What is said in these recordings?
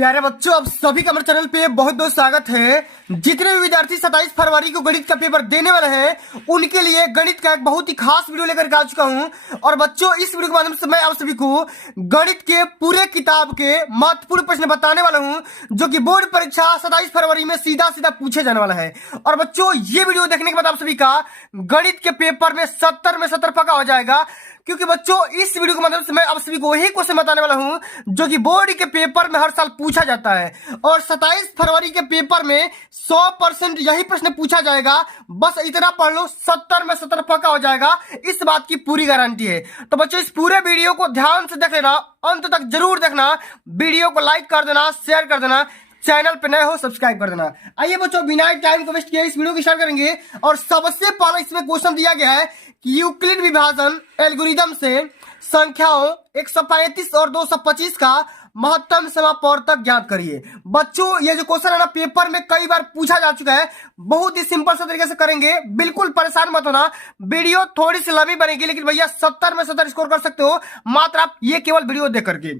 प्यारे बच्चों, आप सभी का हमारे चैनल पे बहुत बहुत स्वागत है। जितने भी विद्यार्थी 27 फरवरी को गणित का पेपर देने वाले हैं उनके लिए गणित का एक बहुत ही खास वीडियो लेकर आ चुका हूं। और बच्चों, इस वीडियो के माध्यम से मैं आप सभी को गणित के पूरे किताब के महत्वपूर्ण प्रश्न बताने वाला हूं, जो कि बोर्ड परीक्षा 27 फरवरी में सीधा सीधा पूछे जाने वाला है। और बच्चों, ये वीडियो देखने के बाद आप सभी का गणित के पेपर में 70 में 70 पक्का हो जाएगा, क्योंकि बच्चों इस वीडियो के माध्यम से मैं आप सभी को वही क्वेश्चन बताने वाला हूं जो कि बोर्ड के पेपर में हर साल पूछा जाता है। और 27 फरवरी के पेपर में 100% यही प्रश्न पूछा जाएगा। बस इतना पढ़ लो, 70 में 70 पक्का हो जाएगा, इस बात की पूरी गारंटी है। तो बच्चों, इस पूरे वीडियो को ध्यान से देख लेना, अंत तक जरूर देखना। वीडियो को लाइक कर देना, शेयर कर देना, चैनल पे नए हो सब्सक्राइब कर देना। आइए बच्चों, बिना टाइम को वेस्ट किए इस वीडियो को स्टार्ट करेंगे। और सबसे पहले इसमें क्वेश्चन दिया गया है कि यूक्लिड विभाजन एल्गोरिदम से संख्याओं 135 और 225 का महत्तम समापवर्तक ज्ञात करिए। बच्चों, ये जो क्वेश्चन है ना, पेपर में कई बार पूछा जा चुका है। बहुत ही सिंपल से तरीके से करेंगे, बिल्कुल परेशान मत होना। वीडियो थोड़ी सी लंबी बनेगी, लेकिन भैया 70 में 70 स्कोर कर सकते हो मात्र आप ये केवल वीडियो देख करके।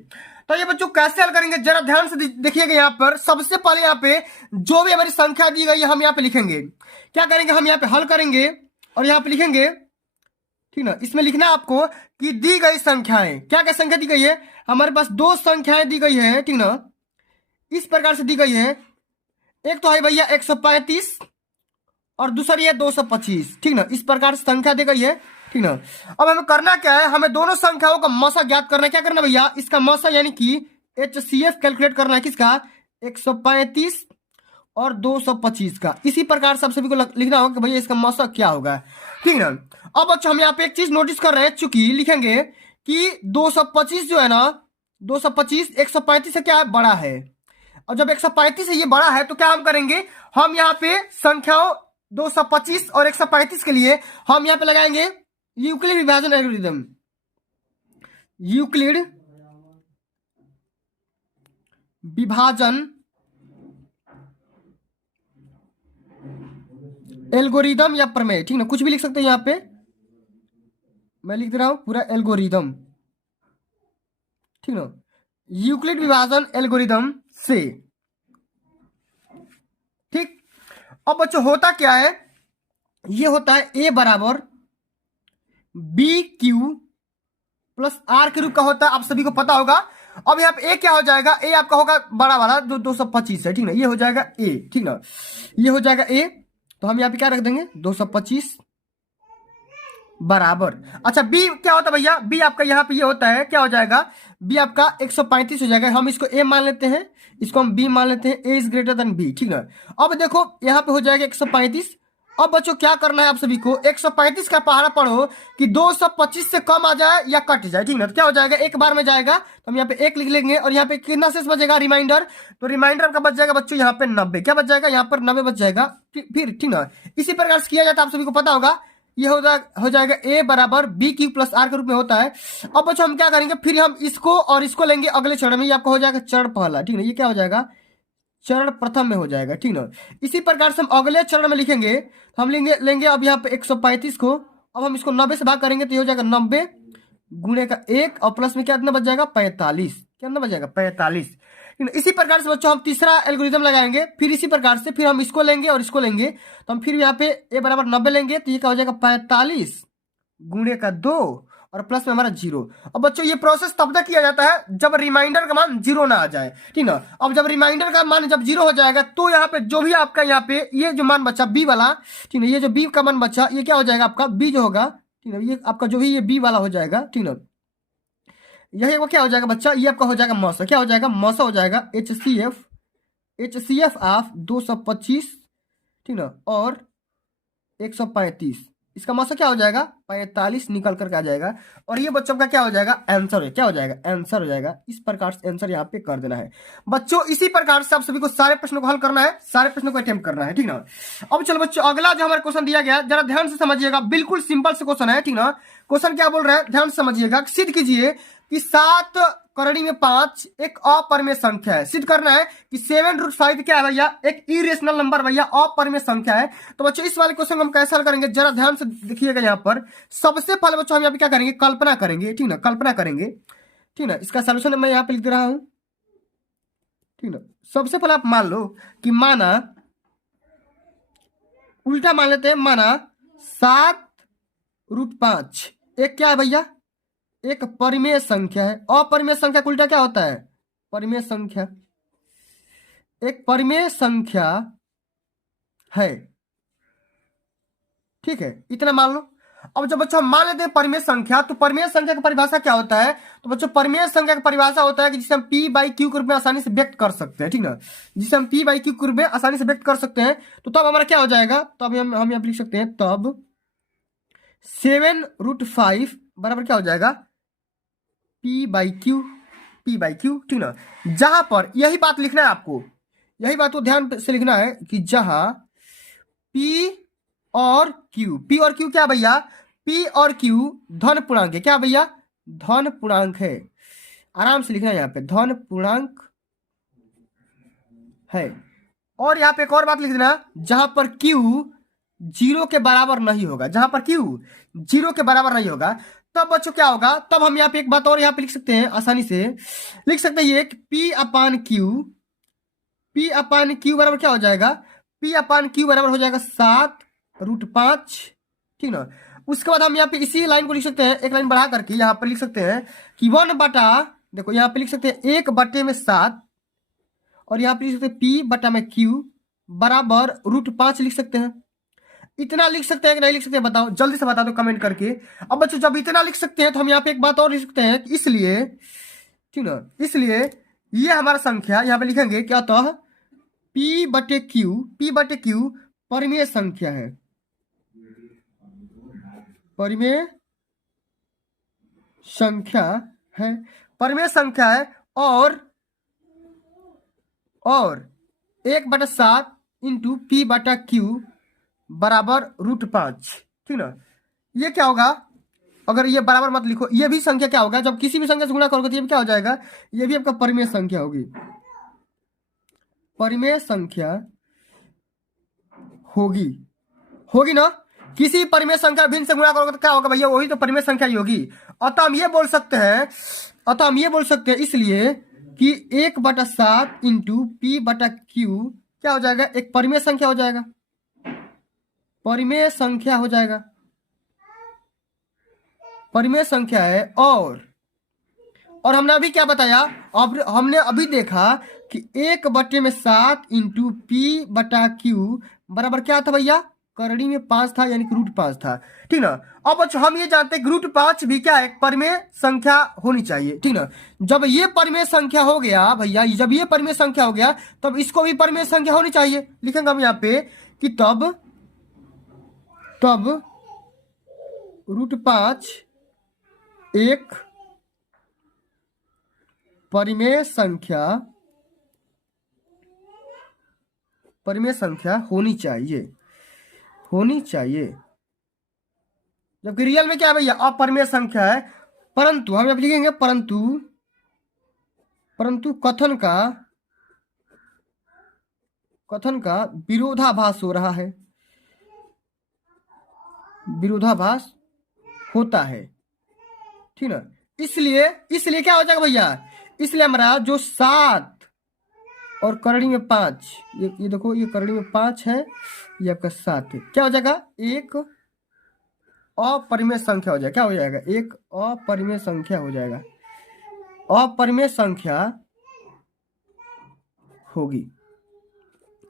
तो ये बच्चों कैसे हल करेंगे जरा ध्यान से देखिएगा। यहाँ पर सबसे पहले यहाँ पे जो भी हमारी संख्या दी गई है हम यहाँ पे लिखेंगे। क्या करेंगे, हम यहाँ पे हल करेंगे और यहाँ पे लिखेंगे, ठीक ना। इसमें लिखना है आपको कि दी गई संख्याएं, क्या क्या संख्या दी गई है। हमारे पास दो संख्याएं दी गई है, ठीक ना, इस प्रकार से दी गई है। एक तो है भैया 135 और दूसरी है 225, ठीक ना। इस प्रकार से संख्या दी गई है, ठीक ना। अब हमें करना क्या है, हमें दोनों संख्याओं का मौसा ज्ञात करना है। क्या करना भैया, इसका मौसा यानी कि HCF कैलकुलेट करना है। किसका, 135 और 225 का। इसी प्रकार से सभी को लिखना होगा कि भैया इसका मौसा क्या होगा, ठीक ना। अब बच्चों, हम यहाँ पे एक चीज नोटिस कर रहे हैं, चूंकि लिखेंगे कि 225 जो है ना, 225 135 से क्या है, बड़ा है। और जब 135 से ये बड़ा है तो क्या हम करेंगे, हम यहाँ पे संख्याओं 225 और 135 के लिए हम यहाँ पे लगाएंगे यूक्लिड विभाजन एल्गोरिदम। यूक्लिड विभाजन एल्गोरिदम या प्रमेय, ठीक ना, कुछ भी लिख सकते हैं। यहाँ पे मैं लिख दे रहा हूं पूरा एल्गोरिदम, ठीक ना। यूक्लिड विभाजन एल्गोरिदम से, ठीक। अब बच्चों होता क्या है, ये होता है ए बराबर बी क्यू प्लस आर के रूप का होता है, आप सभी को पता होगा। अब यहाँ पे ए क्या हो जाएगा, ए आपका होगा बड़ा वाला जो 225 है, ठीक ना, ये हो जाएगा ए, ठीक ना, ये हो जाएगा ए। तो हम यहाँ पे क्या रख देंगे, 225 बराबर, अच्छा बी क्या होता है भैया, बी आपका यहाँ पे ये होता है, क्या हो जाएगा, बी आपका 135 हो जाएगा। हम इसको ए मान लेते हैं, इसको हम बी मान लेते हैं, ए इज ग्रेटर देन बी, ठीक ना। अब देखो यहाँ पे हो जाएगा 135। अब बच्चों क्या करना है आप सभी को, 135 का पहाड़ा पढ़ो कि 225 से कम आ जाए या कट जाए, ठीक ना। तो क्या हो जाएगा, एक बार में जाएगा, तो हम यहाँ पे एक लिख लेंगे। और यहाँ पे कितना शेष बचेगा, रिमाइंडर, तो रिमाइंडर का बच जाएगा बच्चों यहाँ पे 90। क्या बच जाएगा, यहाँ पर 90 बच जाएगा, फिर ठीक ना। इसी प्रकार से किया जाता है, आप सभी को पता होगा। ये हो जाएगा ए बराबर बी क्यू प्लस आर के रूप में होता है। अब बच्चों हम क्या करेंगे, फिर हम इसको और इसको लेंगे अगले चरण में। ये आपका हो जाएगा चरण पहला, ठीक ना, ये क्या हो जाएगा, चरण प्रथम में हो जाएगा, ठीक ना। इसी प्रकार से हम अगले चरण में लिखेंगे, तो हम लेंगे अब यहाँ पे 135 को। अब हम इसको 90 से भाग करेंगे तो ये हो जाएगा 90 गुणे का 1 और प्लस में क्या बच जाएगा, 45। क्या बच जाएगा, 45। इसी प्रकार से बच्चों हम तीसरा एल्गोरिथम लगाएंगे, फिर इसी प्रकार से फिर हम इसको लेंगे और इसको लेंगे। तो हम फिर यहाँ पे ए बराबर 90 लेंगे, तो ये क्या हो जाएगा, 45 गुणे का 2 और प्लस में हमारा 0। अब बच्चों ये प्रोसेस तब तक किया जाता है जब रिमाइंडर का मान 0 ना आ जाए, ठीक ना। अब जब रिमाइंडर का मान जब 0 हो जाएगा तो यहाँ पे जो भी आपका यहाँ पे ये जो मान बचा बी वाला, ठीक ना, ये जो बी का मान बचा ये क्या हो जाएगा, आपका बी जो होगा, ठीक ना, ये आपका जो भी ये बी वाला हो जाएगा, ठीक ना। यही वो क्या हो जाएगा बच्चा, ये आपका हो जाएगा मौसा, क्या हो जाएगा, मौसा हो जाएगा HCF ऑफ 225, ठीक ना, और 135। इसका मौसा क्या हो जाएगा, 45 निकल करके आ जाएगा। और ये बच्चों का क्या हो जाएगा, आंसर है, क्या हो जाएगा, आंसर हो जाएगा। इस प्रकार से आंसर यहाँ पे कर देना है बच्चों। इसी प्रकार से आप सभी को सारे प्रश्नों को हल करना है, सारे प्रश्नों को अटेम्प्ट करना है, ठीक ना। अब चलो बच्चों, अगला जो हमारा क्वेश्चन दिया गया जरा ध्यान से समझिएगा, बिल्कुल सिंपल से क्वेश्चन है, ठीक ना। क्वेश्चन क्या बोल रहा है, ध्यान से समझिएगा। सिद्ध कीजिए कि 7 करणी में 5 एक अपरिमेय संख्या है। सिद्ध करना है कि 7√5 क्या है भैया, एक इरेशनल नंबर भैया, अपरिमेय संख्या है। तो बच्चों इस वाले क्वेश्चन को हम कैसे हल करेंगे जरा ध्यान से देखिएगा। यहाँ पर सबसे पहले बच्चों हम यहाँ पे क्या करेंगे, कल्पना करेंगे, ठीक ना, कल्पना करेंगे, ठीक ना। इसका सोल्यूशन मैं यहाँ पे लिख दे रहा हूं, ठीक ना। सबसे पहले आप मान लो कि माना, उल्टा मान लेते हैं, माना 7√5 एक क्या है भैया, एक परिमेय संख्या है। अपरिमेय संख्या का उल्टा क्या होता है, परिमेय संख्या। एक परिमेय संख्या है, ठीक है, इतना मान लो। अब जब बच्चों हम मान लेते हैं परिमेय संख्या, तो परिमेय संख्या की परिभाषा क्या होता है, तो बच्चों परिमेय संख्या की परिभाषा होता है कि जिसे हम p/q के रूप में आसानी से व्यक्त कर सकते हैं, ठीक ना, जिसे हम p/q के रूप में आसानी से व्यक्त कर सकते हैं। तो तब हमारा क्या हो जाएगा, तो अभी हम यहाँ लिख सकते हैं, तब 7√5 बराबर क्या हो जाएगा, p/q, ठीक ना। जहां पर यही बात लिखना है आपको, यही बात को ध्यान से लिखना है कि जहां p और q क्या भैया, p और q धन पूर्णांक है, क्या भैया, धन पूर्णांक है। आराम से लिखना है यहाँ पे, धन पूर्णांक है। और यहाँ पे एक और बात लिख देना, जहां पर q 0 के बराबर नहीं होगा, जहां पर q 0 के बराबर नहीं होगा, तब बच्चों क्या होगा, तब हम यहाँ पे एक बात और यहाँ पे लिख सकते हैं, आसानी से लिख सकते हैं ये कि p/q बराबर क्या हो जाएगा, p/q बराबर हो जाएगा 7√5, ठीक ना। उसके बाद हम यहाँ पे इसी लाइन को लिख सकते हैं, एक लाइन बढ़ा करके यहाँ पर लिख सकते हैं कि 1 बटा, देखो यहाँ पे लिख सकते हैं 1/7, और यहाँ पे लिख सकते हैं p/q बराबर √5 लिख सकते हैं। इतना लिख सकते हैं कि नहीं लिख सकते, बताओ, जल्दी से बता दो कमेंट करके। अब बच्चों जब इतना लिख सकते हैं तो हम यहाँ पे एक बात और लिख सकते हैं, इसलिए, ठीक ना, इसलिए ये हमारा संख्या यहाँ पे लिखेंगे क्या, तो p/q परिमेय संख्या है, परिमेय संख्या है, परिमेय संख्या है। और 1/7 इंटू p/q बराबर √5, ठीक ना। ये क्या होगा, अगर ये बराबर मत लिखो, ये भी संख्या क्या होगा, जब किसी भी संख्या से गुणा करोगे तो ये भी क्या हो जाएगा, ये भी आपका परिमेय संख्या होगी, परिमेय संख्या होगी ना। किसी परिमेय संख्या भिन्न से गुणा करोगे तो क्या होगा भैया, वही तो परिमेय संख्या ही होगी। अतः हम ये बोल सकते हैं, इसलिए कि 1/7 इंटू p/q क्या हो जाएगा, एक परिमेय संख्या हो जाएगा, परिमेय संख्या हो जाएगा, परिमेय संख्या है। और हमने अभी क्या बताया, अब हमने अभी देखा कि 1/7 इंटू p/q बराबर क्या था भैया, करड़ी में 5 था, यानी कि √5 था, ठीक ना। अब बच्चों हम ये जानते हैं कि √5 भी क्या है, परिमेय संख्या होनी चाहिए, ठीक ना। जब ये परिमेय संख्या हो गया भैया, जब ये परिमेय संख्या हो गया, तब इसको भी परिमेय संख्या होनी चाहिए। लिखेंगे हम यहाँ पे कि तब √5 एक परिमेय संख्या होनी चाहिए, जबकि रियल में क्या है भैया, अपरिमेय संख्या है। परंतु हम अब लिखेंगे, परंतु कथन का विरोधाभास हो रहा है, विरोधाभास होता है, ठीक ना। इसलिए क्या हो जाएगा भैया, इसलिए हमारा जो 7 और करड़ी में 5, ये देखो, ये करड़ी में 5 है, ये आपका 7 है, क्या हो जाएगा, एक अपरिमेय संख्या हो जाएगा, क्या हो जाएगा, एक अपरिमेय संख्या हो जाएगा, अपरिमेय संख्या होगी,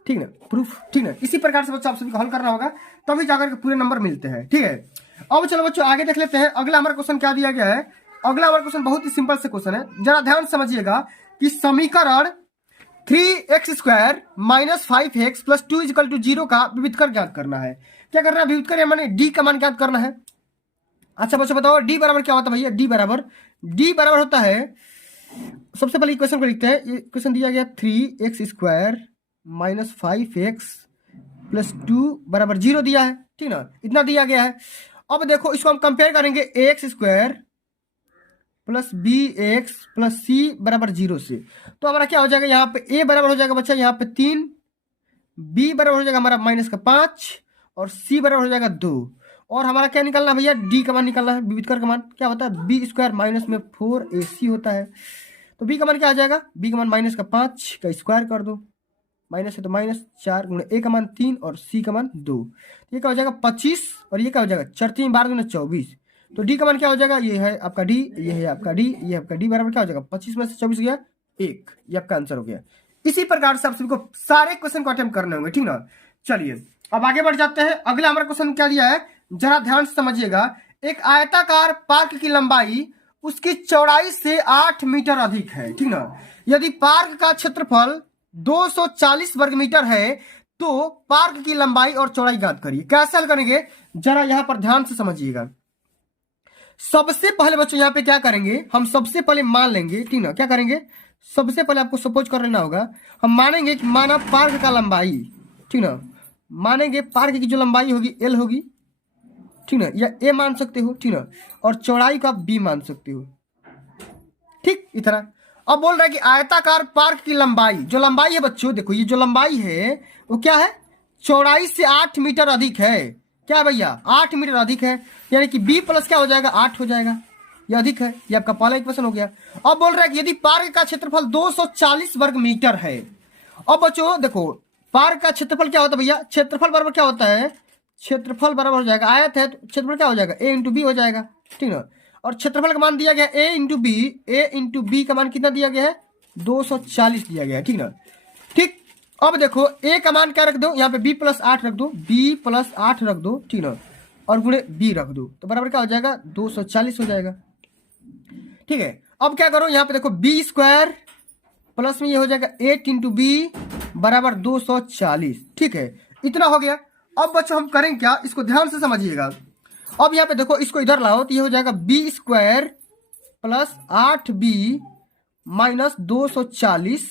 ठीक ना, प्रूफ, ठीक ना। इसी प्रकार से बच्चों आप सभी को हल करना होगा, तभी जाकर के पूरे नंबर मिलते हैं, ठीक है। अब चलो बच्चों आगे देख लेते हैं, अगला हमारा क्वेश्चन क्या दिया गया है। अगला हमारा क्वेश्चन बहुत ही सिंपल से क्वेश्चन है, जरा ध्यान समझिएगा कि समीकरण 3x² - 5x + 2 = 0 का विविधकर ज्ञात करना है। क्या करना है, विविधकर माने d का मान ज्ञात करना है। अच्छा बच्चों बताओ d बराबर क्या होता है भैया, d बराबर होता है, सबसे पहले इक्वेशन को लिखते हैं। ये क्वेश्चन दिया गया 3x² - 5x + 2 = 0 दिया है, ठीक ना, इतना दिया गया है। अब देखो इसको हम कंपेयर करेंगे ax² + bx + c = 0 से, तो हमारा क्या हो जाएगा, यहाँ पे a बराबर हो जाएगा बच्चा यहाँ पे 3, b बराबर हो जाएगा हमारा -5 और c बराबर हो जाएगा 2। और हमारा क्या निकलना है भैया, d का मान निकलना है, विविधकर का मान क्या होता है, b² - में 4ac होता है। तो बी का मान क्या आ जाएगा, बी का मान माइनस का 5 का स्क्वायर कर दो, माइनस है तो माइनस 4 गुणे ए का मान 3 और सी का मान 2, ये क्या हो जाएगा 25 और ये क्या हो जाएगा 4 3 12 गुणे 24। तो डी का मान क्या हो जाएगा, ये है आपका डी, ये है आपका डी, ये आपका डी बराबर क्या हो जाएगा 25 में से 24 गया 1, ये आपका आंसर हो गया। इसी प्रकार से आप सभी को सारे क्वेश्चन को अटेम्प्ट करने होंगे, ठीक ना। चलिए अब आगे बढ़ जाते हैं। अगला हमारा क्वेश्चन क्या दिया है, जरा ध्यान से समझिएगा। एक आयताकार पार्क की लंबाई उसकी चौड़ाई से 8 मीटर अधिक है, ठीक ना। यदि पार्क का क्षेत्रफल 240 वर्ग मीटर है तो पार्क की लंबाई और चौड़ाई ज्ञात करिए। कैसे हल करेंगे, जरा यहां पर ध्यान से समझिएगा। सबसे पहले बच्चों यहां पे क्या करेंगे, हम सबसे पहले मान लेंगे, ठीक ना। क्या करेंगे, सबसे पहले आपको सपोज कर लेना होगा। हम मानेंगे कि माना पार्क का लंबाई, ठीक ना, मानेंगे पार्क की जो लंबाई होगी एल होगी, ठीक ना, या ए मान सकते हो, ठीक ना, और चौड़ाई का बी मान सकते हो, ठीक इतना। अब बोल रहा है कि आयताकार पार्क की लंबाई, जो लंबाई है बच्चों देखो, ये जो लंबाई है वो क्या है, चौड़ाई से 8 मीटर अधिक है। क्या भैया 8 मीटर अधिक है, यानी कि बी प्लस क्या हो जाएगा 8 हो जाएगा, ये अधिक है। ये आपका पहला इक्वेशन हो गया। अब बोल रहा है कि यदि पार्क का क्षेत्रफल 240 वर्ग मीटर है। अब बच्चों देखो पार्क का क्षेत्रफल क्या होता है भैया, क्षेत्रफल बराबर क्या होता है, क्षेत्रफल बराबर हो जाएगा, आयत है तो क्षेत्रफल क्या हो जाएगा ए इंटू बी हो जाएगा, ठीक ना। और क्षेत्रफल का मान दिया गया ए इंटू बी, ए इंटू बी का मान कितना दिया गया है 240 दिया गया है, ठीक ना। ठीक अब देखो ए का मान क्या रख दो, यहाँ पे बी प्लस 8 रख दो, बी प्लस 8 रख दो, ठीक ना, और गुणे बी रख दो, तो बराबर क्या हो जाएगा 240 हो जाएगा, ठीक है। अब क्या करो, यहाँ पे देखो बी स्क्वायर प्लस में ये हो जाएगा 8 इंटू बी बराबर 240, ठीक है, इतना हो गया। अब बच्चों हम करें क्या, इसको ध्यान से समझिएगा। अब यहाँ पे देखो इसको इधर लाओ तो ये हो जाएगा B square plus 8b minus 240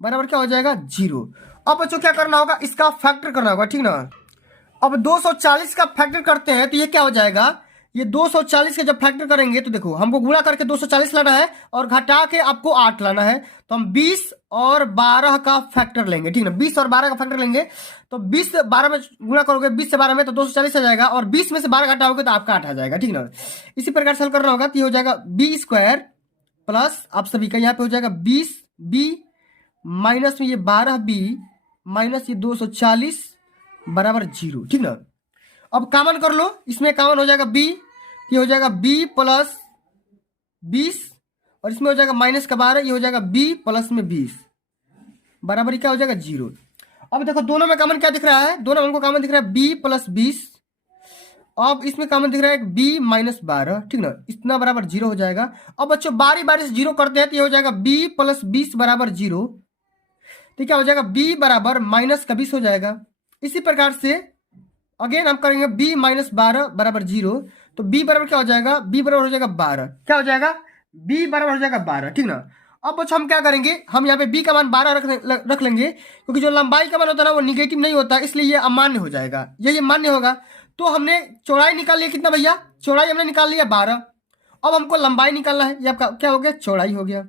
बराबर क्या हो जाएगा 0। अब बच्चों क्या करना होगा, इसका फैक्टर करना होगा, ठीक ना। अब 240 का फैक्टर करते हैं तो ये क्या हो जाएगा, ये 240 के जब फैक्टर करेंगे तो देखो हमको गुणा करके 240 लाना है और घटा के आपको 8 लाना है, तो हम 20 और 12 का फैक्टर लेंगे, ठीक ना। 20 और 12 का फैक्टर लेंगे तो 20 से 12 में गुणा करोगे 20 से 12 में तो 240 आ जाएगा, और 20 में से 12 घटाओगे तो आपका 8 आ जाएगा, ठीक ना। इसी प्रकार से हल करना होगा तो ये हो जाएगा बी स्क्वायर प्लस आप सभी का यहाँ पे हो जाएगा 20 बी माइनस में ये 12 बी माइनस ये 240 बराबर 0, ठीक ना। अब कॉमन कर लो, इसमें कॉमन हो जाएगा बी, ये हो जाएगा बी प्लस 20 और इसमें हो जाएगा माइनस का 12, ये हो जाएगा बी प्लस में 20 बराबर क्या हो जाएगा 0। अब देखो दोनों में कॉमन क्या दिख रहा है, दोनों में हमको कॉमन दिख रहा है बी प्लस 20, अब इसमें कॉमन दिख रहा है बी माइनस 12, ठीक ना, इतना बराबर 0 हो जाएगा। अब बच्चों बारी बारी से 0 करते हैं तो ये हो जाएगा बी प्लस 20 बराबर 0, तो क्या हो जाएगा बी बराबर माइनस का 20 हो जाएगा। इसी प्रकार से अगेन हम करेंगे b माइनस 12 बराबर 0, तो b बराबर क्या हो जाएगा, b बराबर हो जाएगा 12, क्या हो जाएगा b बराबर हो जाएगा 12, ठीक ना। अब बच्चों हम क्या करेंगे, हम यहाँ पे b का मान 12 रख लेंगे, क्योंकि जो लंबाई का मान होता है ना वो निगेटिव नहीं होता, इसलिए ये अमान्य हो जाएगा, ये मान्य होगा। तो हमने चौड़ाई निकाल लिया कितना भैया, चौड़ाई हमने निकाल लिया 12। अब हमको लंबाई निकालना है, ये आपका क्या हो गया चौड़ाई हो गया,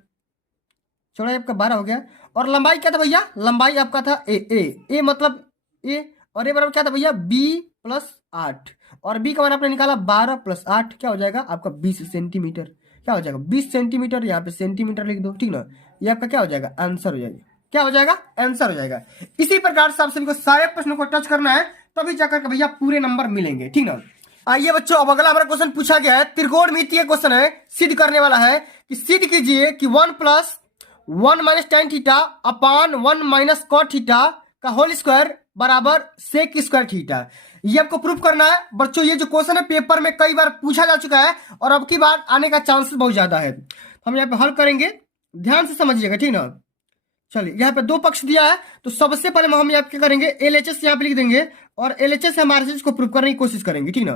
चौड़ाई आपका 12 हो गया। और लंबाई क्या था भैया, लंबाई आपका था ए मतलब ए, और ए बराबर क्या था भैया बी प्लस 8, और बी का मान आपने निकाला 12 प्लस 8 क्या हो जाएगा आपका 20 सेंटीमीटर, क्या हो जाएगा 20 सेंटीमीटर, यहाँ पे सेंटीमीटर लिख दो, ठीक ना। ये आपका क्या हो जाएगा आंसर हो जाएगा, क्या हो जाएगा आंसर हो जाएगा। इसी प्रकार से आप सभी को सारे प्रश्नों को टच करना है, तभी जाकर के भैया पूरे नंबर मिलेंगे, ठीक ना। आइए बच्चों अब अगला हमारा क्वेश्चन पूछा गया है, त्रिकोणमितीय क्वेश्चन है, सिद्ध करने वाला है कि सिद्ध कीजिए कि 1 plus 1 minus tan theta upon 1 minus cot theta का होल स्क्वायर बराबर सेक स्क्वायर थीटा। ये आपको प्रूफ करना है बच्चों। ये जो क्वेश्चन है पेपर में कई बार पूछा जा चुका है और अब की बार आने का चांसेस बहुत ज्यादा है। हम यहाँ पे हल करेंगे, ध्यान से समझिएगा, ठीक ना। चलिए यहाँ पे दो पक्ष दिया है, तो सबसे पहले हम यहाँ पे क्या करेंगे LHS यहाँ पे लिख देंगे और LHS से हमारे चीज को प्रूफ करने की कोशिश करेंगे, ठीक ना।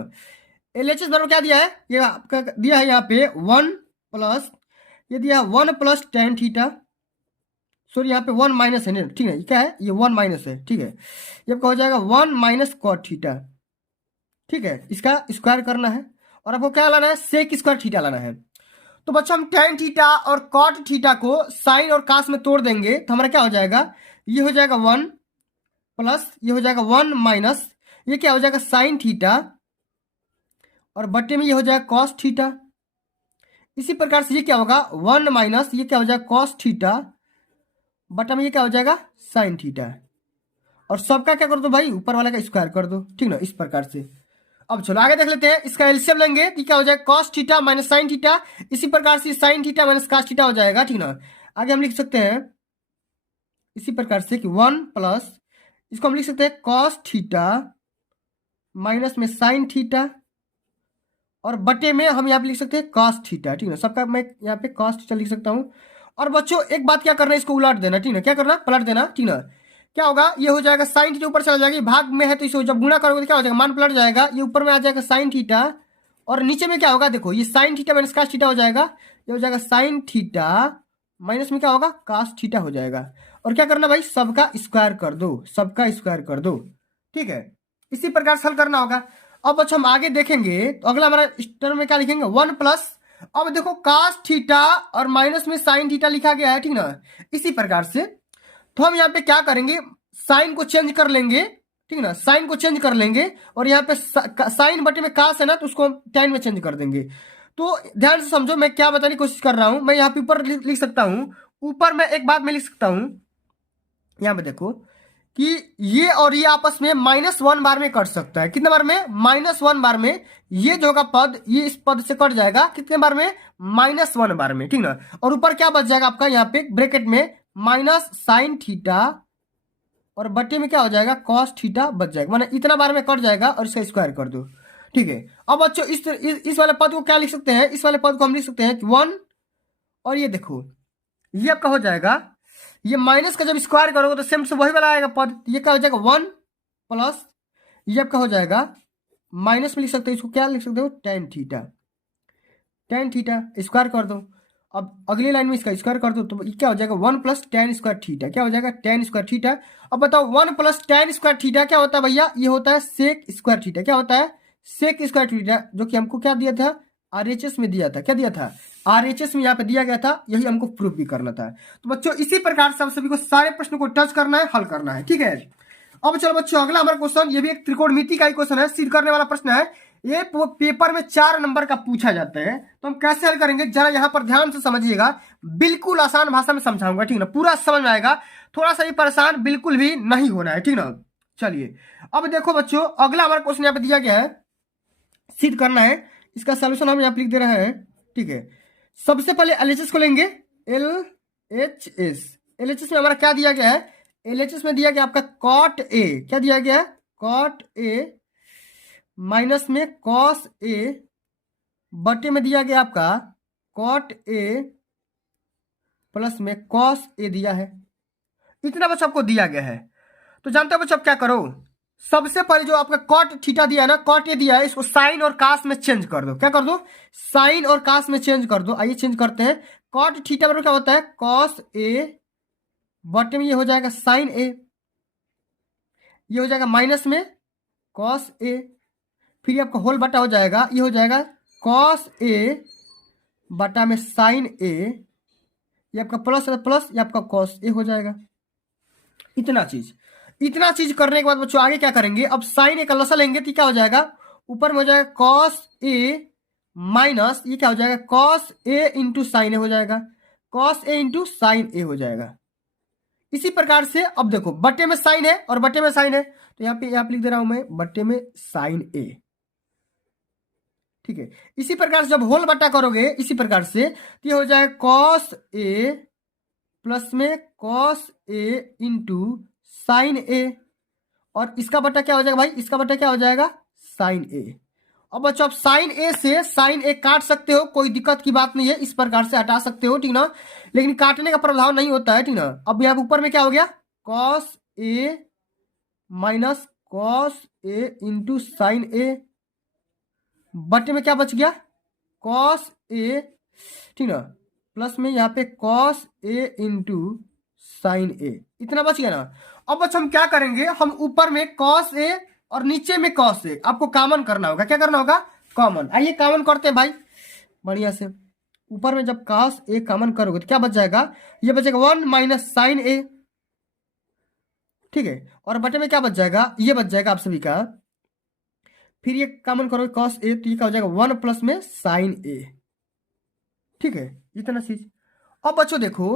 LHS बराबर क्या दिया है, ये आपका दिया है यहाँ पे 1 प्लस, ये दिया है 1 प्लस टेन थीटा, सॉरी यहाँ पे 1 माइनस है ना, ठीक है, क्या है ये 1 माइनस है, ठीक है। ये आपका हो जाएगा 1 माइनस कॉट थीटा, ठीक है, इसका स्क्वायर करना है और आपको क्या लाना है सेक स्क्वायर थीटा लाना है। तो बच्चों हम टेन थीटा और कॉट थीटा को साइन और कास में तोड़ देंगे तो हमारा क्या हो जाएगा, ये हो जाएगा 1 प्लस ये हो जाएगा 1 माइनस ये क्या हो जाएगा साइन थीटा और बट्टे में ये हो जाएगा कॉस थीटा, इसी प्रकार से ये क्या होगा 1 माइनस ये क्या हो जाएगा कॉस थीटा बटा में ये क्या हो जाएगा साइन थीटा। और सबका क्या कर दो भाई ऊपर वाला का स्क्वायर कर दो, ठीक ना, इस प्रकार से। अब चलो आगे देख लेते हैं, इसका एलसीएम लेंगे तो क्या हो जाएगा cos theta minus sine theta, इसी प्रकार से sine theta minus cos theta हो जाएगा, ठीक ना। आगे हम लिख सकते हैं इसी प्रकार से कि 1 प्लस इसको हम लिख सकते हैं कॉस थीटा माइनस में साइन थीटा और बटे में हम यहाँ पे लिख सकते हैं कॉस थीटा, ठीक है, सबका मैं यहाँ पे कॉस थीटा लिख सकता हूँ। और बच्चों एक बात क्या करना है, इसको उलट देना, ठीक है, क्या करना पलट देना, ठीक है। क्या होगा ये हो जाएगा साइन थीटा ऊपर चला जाएगा, भाग में है तो इसे जब गुणा करोगे तो क्या हो जाएगा मान पलट जाएगा, ये ऊपर में आ जाएगा साइन थीटा और नीचे में क्या होगा देखो ये sine theta minus cos theta हो जाएगा, ये हो जाएगा साइन थीटा माइनस में क्या होगा कॉस थीटा हो जाएगा। और क्या करना भाई सबका स्क्वायर कर दो, सबका स्क्वायर कर दो, ठीक है, इसी प्रकार से हल करना होगा। अब अच्छा हम आगे देखेंगे तो अगला हमारा इस टर्म में क्या लिखेंगे 1 प्लस, अब देखो cos थीटा और माइनस में साइन थीटा लिखा गया है, ठीक ना, इसी प्रकार से तो हम यहाँ पे क्या करेंगे साइन को चेंज कर लेंगे, ठीक ना, साइन को चेंज कर लेंगे और यहाँ पे साइन बटे में कास है ना तो उसको tan में चेंज कर देंगे। तो ध्यान से समझो मैं क्या बताने की कोशिश कर रहा हूं, मैं यहाँ पे ऊपर लिख सकता हूं, ऊपर मैं एक बात मैं लिख सकता हूं, यहाँ पे देखो कि ये और ये आपस में -1 बार में कट सकता है, कितने बार में -1 बार में, ये जो होगा पद ये इस पद से कट जाएगा कितने बार में -1 बार में, ठीक ना। और ऊपर क्या बच जाएगा आपका यहाँ पे ब्रैकेट में माइनस साइन थीटा और बटे में क्या हो जाएगा कॉस थीटा बच जाएगा, माने इतना बार में कट जाएगा और इसका स्क्वायर कर दो, ठीक है। अब बच्चों इस वाले पद को क्या लिख सकते हैं, इस वाले पद को हम लिख सकते हैं 1 और ये देखो ये आपका हो जाएगा, ये माइनस का जब स्क्वायर करोगे तो सेम से वही वाला आएगा पद, ये क्या हो जाएगा 1 प्लस ये आपका हो जाएगा माइनस में लिख सकते हो इसको क्या लिख सकते हो tan theta, tan theta square कर दो। अब अगली लाइन में इसका स्क्वायर कर दो तो ये क्या हो जाएगा 1 प्लस tan स्क्वायर थीटा, क्या हो जाएगा tan स्क्वायर थीटा। अब बताओ 1 प्लस tan स्क्वायर थीटा क्या होता है भैया, ये होता है सेक स्क्वायर थीटा, क्या होता है सेक स्क्वायर थीटा, जो कि हमको क्या दिया था आरएचएस में दिया था, क्या दिया था आरएचएस में यहाँ पे दिया गया था, यही हमको प्रूफ भी करना था। तो बच्चों इसी प्रकार से हम सभी को सारे प्रश्नों को टच करना है, हल करना है, ठीक है। अब चलो बच्चों अगला हमारा क्वेश्चन, ये भी एक त्रिकोणमिति का ही क्वेश्चन है, सिद्ध करने वाला प्रश्न है, ये पेपर में 4 नंबर का पूछा जाता है, तो हम कैसे हल करेंगे जरा यहाँ पर ध्यान से समझिएगा, बिल्कुल आसान भाषा में समझाऊंगा, ठीक ना, पूरा समझ में आएगा, थोड़ा सा भी परेशान बिल्कुल भी नहीं होना है, ठीक ना। चलिए अब देखो बच्चों अगला हमारा क्वेश्चन यहाँ पे दिया गया है, सिद्ध करना है, इसका सोल्यूशन हम यहाँ पे लिख दे रहे हैं, ठीक है। सबसे पहले एलएचएस को लेंगे, एलएचएस में हमारा क्या दिया गया है, एलएचएस में दिया गया आपका कॉट ए, क्या दिया गया है कॉट ए माइनस में कॉस ए बटे में दिया गया आपका कॉट ए प्लस में कॉस ए दिया है, इतना बच्चों आपको दिया गया है। तो जानते हो बच्चों आप क्या करो, सबसे पहले जो आपका कॉट थीटा दिया है ना, कॉट ए दिया है, इसको साइन और कास में चेंज कर दो, क्या कर दो साइन और कास में चेंज कर दो। आइए चेंज करते हैं, कॉट थीटा बराबर क्या होता है कॉस ए बटे में ये हो जाएगा साइन ए, ये हो जाएगा माइनस में कॉस ए, फिर आपका होल बटा हो जाएगा, ये हो जाएगा कॉस ए बटा में साइन ए, ये आपका प्लस है प्लस, ये आपका कॉस ए हो जाएगा। इतना चीज करने के बाद बच्चों आगे क्या करेंगे, अब साइन ए का लसा लेंगे तो क्या हो जाएगा ऊपर में हो जाएगा कॉस ए माइनस ये क्या हो जाएगा कॉस ए इंटू साइन ए हो जाएगा, कॉस ए इंटू साइन ए हो जाएगा। इसी प्रकार से अब देखो बटे में साइन है और बटे में साइन है, तो यहाँ पे लिख दे रहा हूं मैं बटे में साइन ए, ठीक है। इसी प्रकार से जब होल बटा करोगे इसी प्रकार से तो ये हो जाएगा कॉस ए प्लस में कॉस ए इंटू साइन ए, और इसका बटा क्या हो जाएगा भाई, इसका बटा क्या हो जाएगा साइन ए। अब बच्चों आप साइन ए से साइन ए काट सकते हो, कोई दिक्कत की बात नहीं है, इस प्रकार से हटा सकते हो, ठीक ना, लेकिन काटने का प्रभाव नहीं होता है, ठीक ना। अब यहाँ ऊपर में क्या हो गया cos A minus cos A into sine ए बटे में क्या बच गया कॉस ए, ठीक ना, प्लस में यहाँ पे कॉस ए इंटू साइन ए, इतना बच गया ना। अब बच्चों हम क्या करेंगे, हम ऊपर में कॉस ए और नीचे में कॉस ए आपको कॉमन करना होगा, क्या करना होगा कॉमन। आइए कॉमन करते हैं भाई बढ़िया से, ऊपर में जब कॉस ए कॉमन करोगे तो क्या बच जाएगा, ये बचेगा 1 माइनस साइन ए, ठीक है, और बटे में क्या बच जाएगा ये बच जाएगा आप सभी का, फिर ये कॉमन करोगे कॉस ए तो ये क्या हो जाएगा 1 प्लस में साइन ए, ठीक है, इतना चीज। अब बच्चों देखो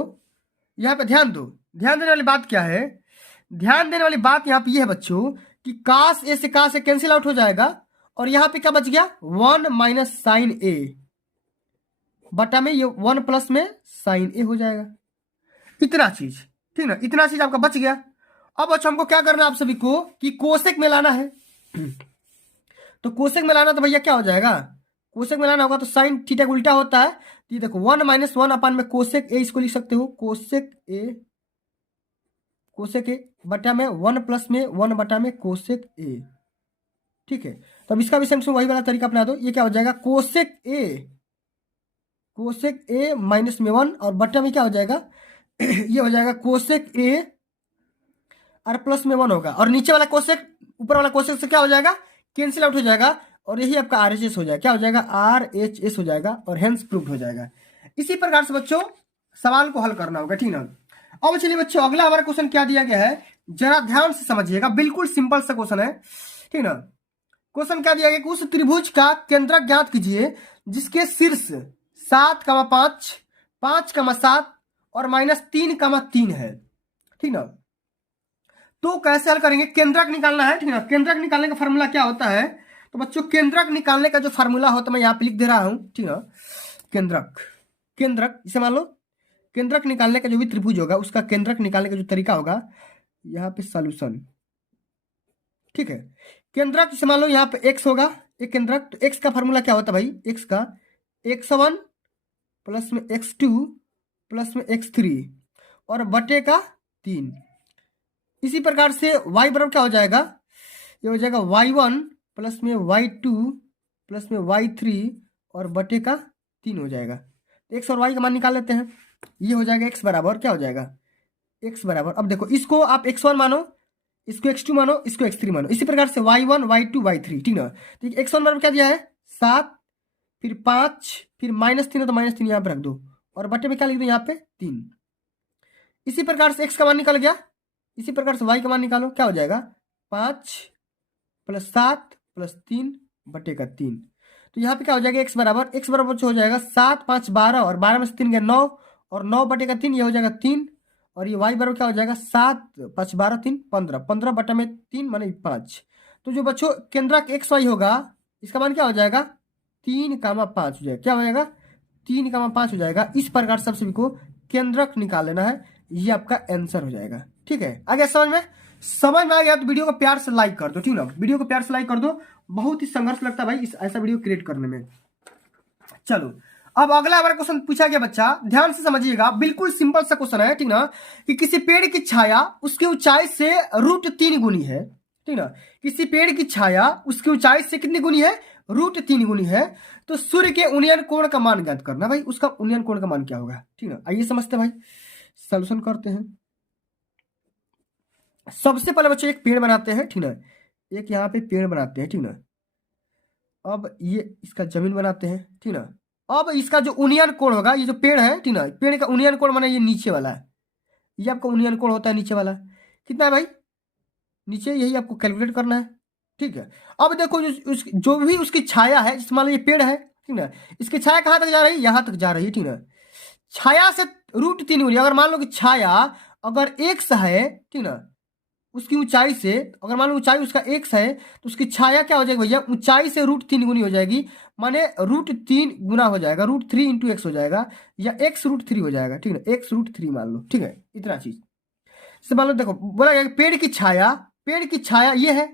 यहाँ पे ध्यान दो, ध्यान देने वाली बात क्या है, ध्यान देने वाली बात यहाँ पे ये है बच्चों कि काश ए से काश ए कैंसिल आउट हो जाएगा और यहाँ पे क्या बच गया 1 माइनस साइन ए बटा में ये 1 प्लस में साइन ए हो जाएगा, इतना चीज, ठीक ना, इतना चीज आपका बच गया। अब बच्चों हमको क्या करना है आप सभी को कि कोसेक में लाना है। तो कोसेक में लाना तो भैया क्या हो जाएगा, कोसेक में लाना होगा तो साइन थीटा का उल्टा होता है, तो ये देखो 1 माइनस 1 अपान में कोसेक ए, इसको लिख सकते हो कोसेक ए बटा में 1 प्लस में 1 बटा में कोसेक ए, ठीक है। तो अब इसका भी सेम वही वाला तरीका अपना दो, ये क्या हो जाएगा कोसेक ए माइनस में 1 और बटा में क्या हो जाएगा ये हो जाएगा कोसेक ए और प्लस में 1 होगा और नीचे वाला कोसेक ऊपर वाला कोसेक से क्या हो जाएगा कैंसिल आउट हो जाएगा और यही आपका RHS हो जाएगा, क्या हो जाएगा RHS हो जाएगा और हेंस प्रूव्ड हो जाएगा। इसी प्रकार से बच्चों सवाल को हल करना होगा, ठीक ना। अब चलिए बच्चों अगला हमारा क्वेश्चन क्या दिया गया है, जरा ध्यान से समझिएगा, बिल्कुल सिंपल सा क्वेश्चन है, ठीक ना। क्वेश्चन क्या दिया गया कि उस त्रिभुज का केंद्रक ज्ञात कीजिए जिसके शीर्ष 7,5 5,7 और -3,3 है, ठीक ना। तो कैसे हल करेंगे, केंद्रक निकालना है, ठीक ना। केंद्रक निकालने का फॉर्मूला क्या होता है, तो बच्चों केंद्रक निकालने का जो फॉर्मूला होता है मैं यहाँ पे लिख दे रहा हूं, ठीक ना। केंद्रक इसे मान लो, केंद्रक निकालने का जो भी त्रिभुज होगा उसका केंद्रक निकालने का जो तरीका होगा यहाँ पे सॉल्यूशन, ठीक है। केंद्रक इसे मान लो यहाँ पे x होगा एक केंद्रक, तो x का फॉर्मूला क्या होता है भाई, x का x1 प्लस में x2 प्लस में x3 और बटे का 3। इसी प्रकार से y बराबर क्या हो जाएगा, ये हो जाएगा y1 प्लस में y2 प्लस में y3 और बटे का 3 हो जाएगा। x और y का मान निकाल लेते हैं, ये हो जाएगा x बराबर क्या हो जाएगा, x बराबर, अब देखो इसको आप x1 मानो, इसको x2 मानो, इसको x3 मानो, इसी प्रकार से y1 y2 y3, ठीक ना। तो x1 बराबर क्या दिया है 7, फिर 5, फिर -3 है तो -3 यहाँ पे रख दो और बटे में क्या लिख दो यहाँ पे 3। इसी प्रकार से x का मान निकल गया, इसी प्रकार से y का मान निकालो, क्या हो जाएगा 5 + 7 + 3 बटे का 3। तो यहाँ पे क्या हो जाएगा x बराबर जो हो जाएगा 7 5 12 और 12 में से 3 गया 9 और 9 बटे का 3, ये हो जाएगा 3 और ये y बराबर क्या हो जाएगा 7 5 12 3 15, 15 बटा में 3 माने 5। तो जो बच्चों केंद्रक XY होगा इसका मान क्या हो जाएगा 3,5 हो जाएगा, क्या हो जाएगा 3,5 हो जाएगा। इस प्रकार से सभी को केंद्रक निकाल लेना है, ये आपका आंसर हो जाएगा, ठीक है। आगे समझ में आ गया तो वीडियो को प्यार से लाइक कर दो, ठीक ना, वीडियो को प्यार से लाइक कर दो, बहुत ही संघर्ष लगता है भाई इस ऐसा वीडियो क्रिएट करने में। चलो अब अगला हमारा क्वेश्चन पूछा गया, बच्चा ध्यान से समझिएगा, बिल्कुल सिंपल सा क्वेश्चन है, ठीक ना, कि किसी पेड़ की छाया उसकी ऊंचाई से √3 गुनी है, ठीक ना। किसी पेड़ की छाया उसकी ऊंचाई से कितनी गुनी है, √3 गुनी है। तो सूर्य के उन्नयन कोण का मान ज्ञात करना भाई, उसका उन्नयन कोण का मान क्या होगा, ठीक ना। आइए समझते हैं भाई, सॉल्यूशन करते हैं। सबसे पहले बच्चों एक पेड़ बनाते हैं, ठीक ना, एक यहाँ पे पेड़ बनाते हैं, ठीक ना। अब ये इसका जमीन बनाते हैं, ठीक ना। अब इसका जो उन्नयन कोण होगा, ये जो पेड़ है, ठीक ना, पेड़ का उन्नयन कोण माने ये नीचे वाला है, ये आपका उन्नयन कोण होता है नीचे वाला, कितना है भाई नीचे, यही आपको कैलकुलेट करना है, ठीक है। अब देखो जो भी उसकी छाया है, जैसे मान लो ये पेड़ है, ठीक ना, इसकी छाया कहाँ तक जा रही है, यहाँ तक जा रही है, ठीक ना। छाया से √3 गुनी, अगर मान लो कि छाया अगर x है, ठीक ना, उसकी ऊंचाई से, अगर मान लो ऊंचाई उसका x है तो उसकी छाया क्या हो जाएगी भैया, ऊंचाई से √3 गुनी हो जाएगी, माने √3 गुना हो जाएगा, √3 × x हो जाएगा या x √3 हो जाएगा, ठीक है, x √3 मान लो, ठीक है, इतना चीज से मान लो। देखो बोला गया पेड़ की छाया ये है,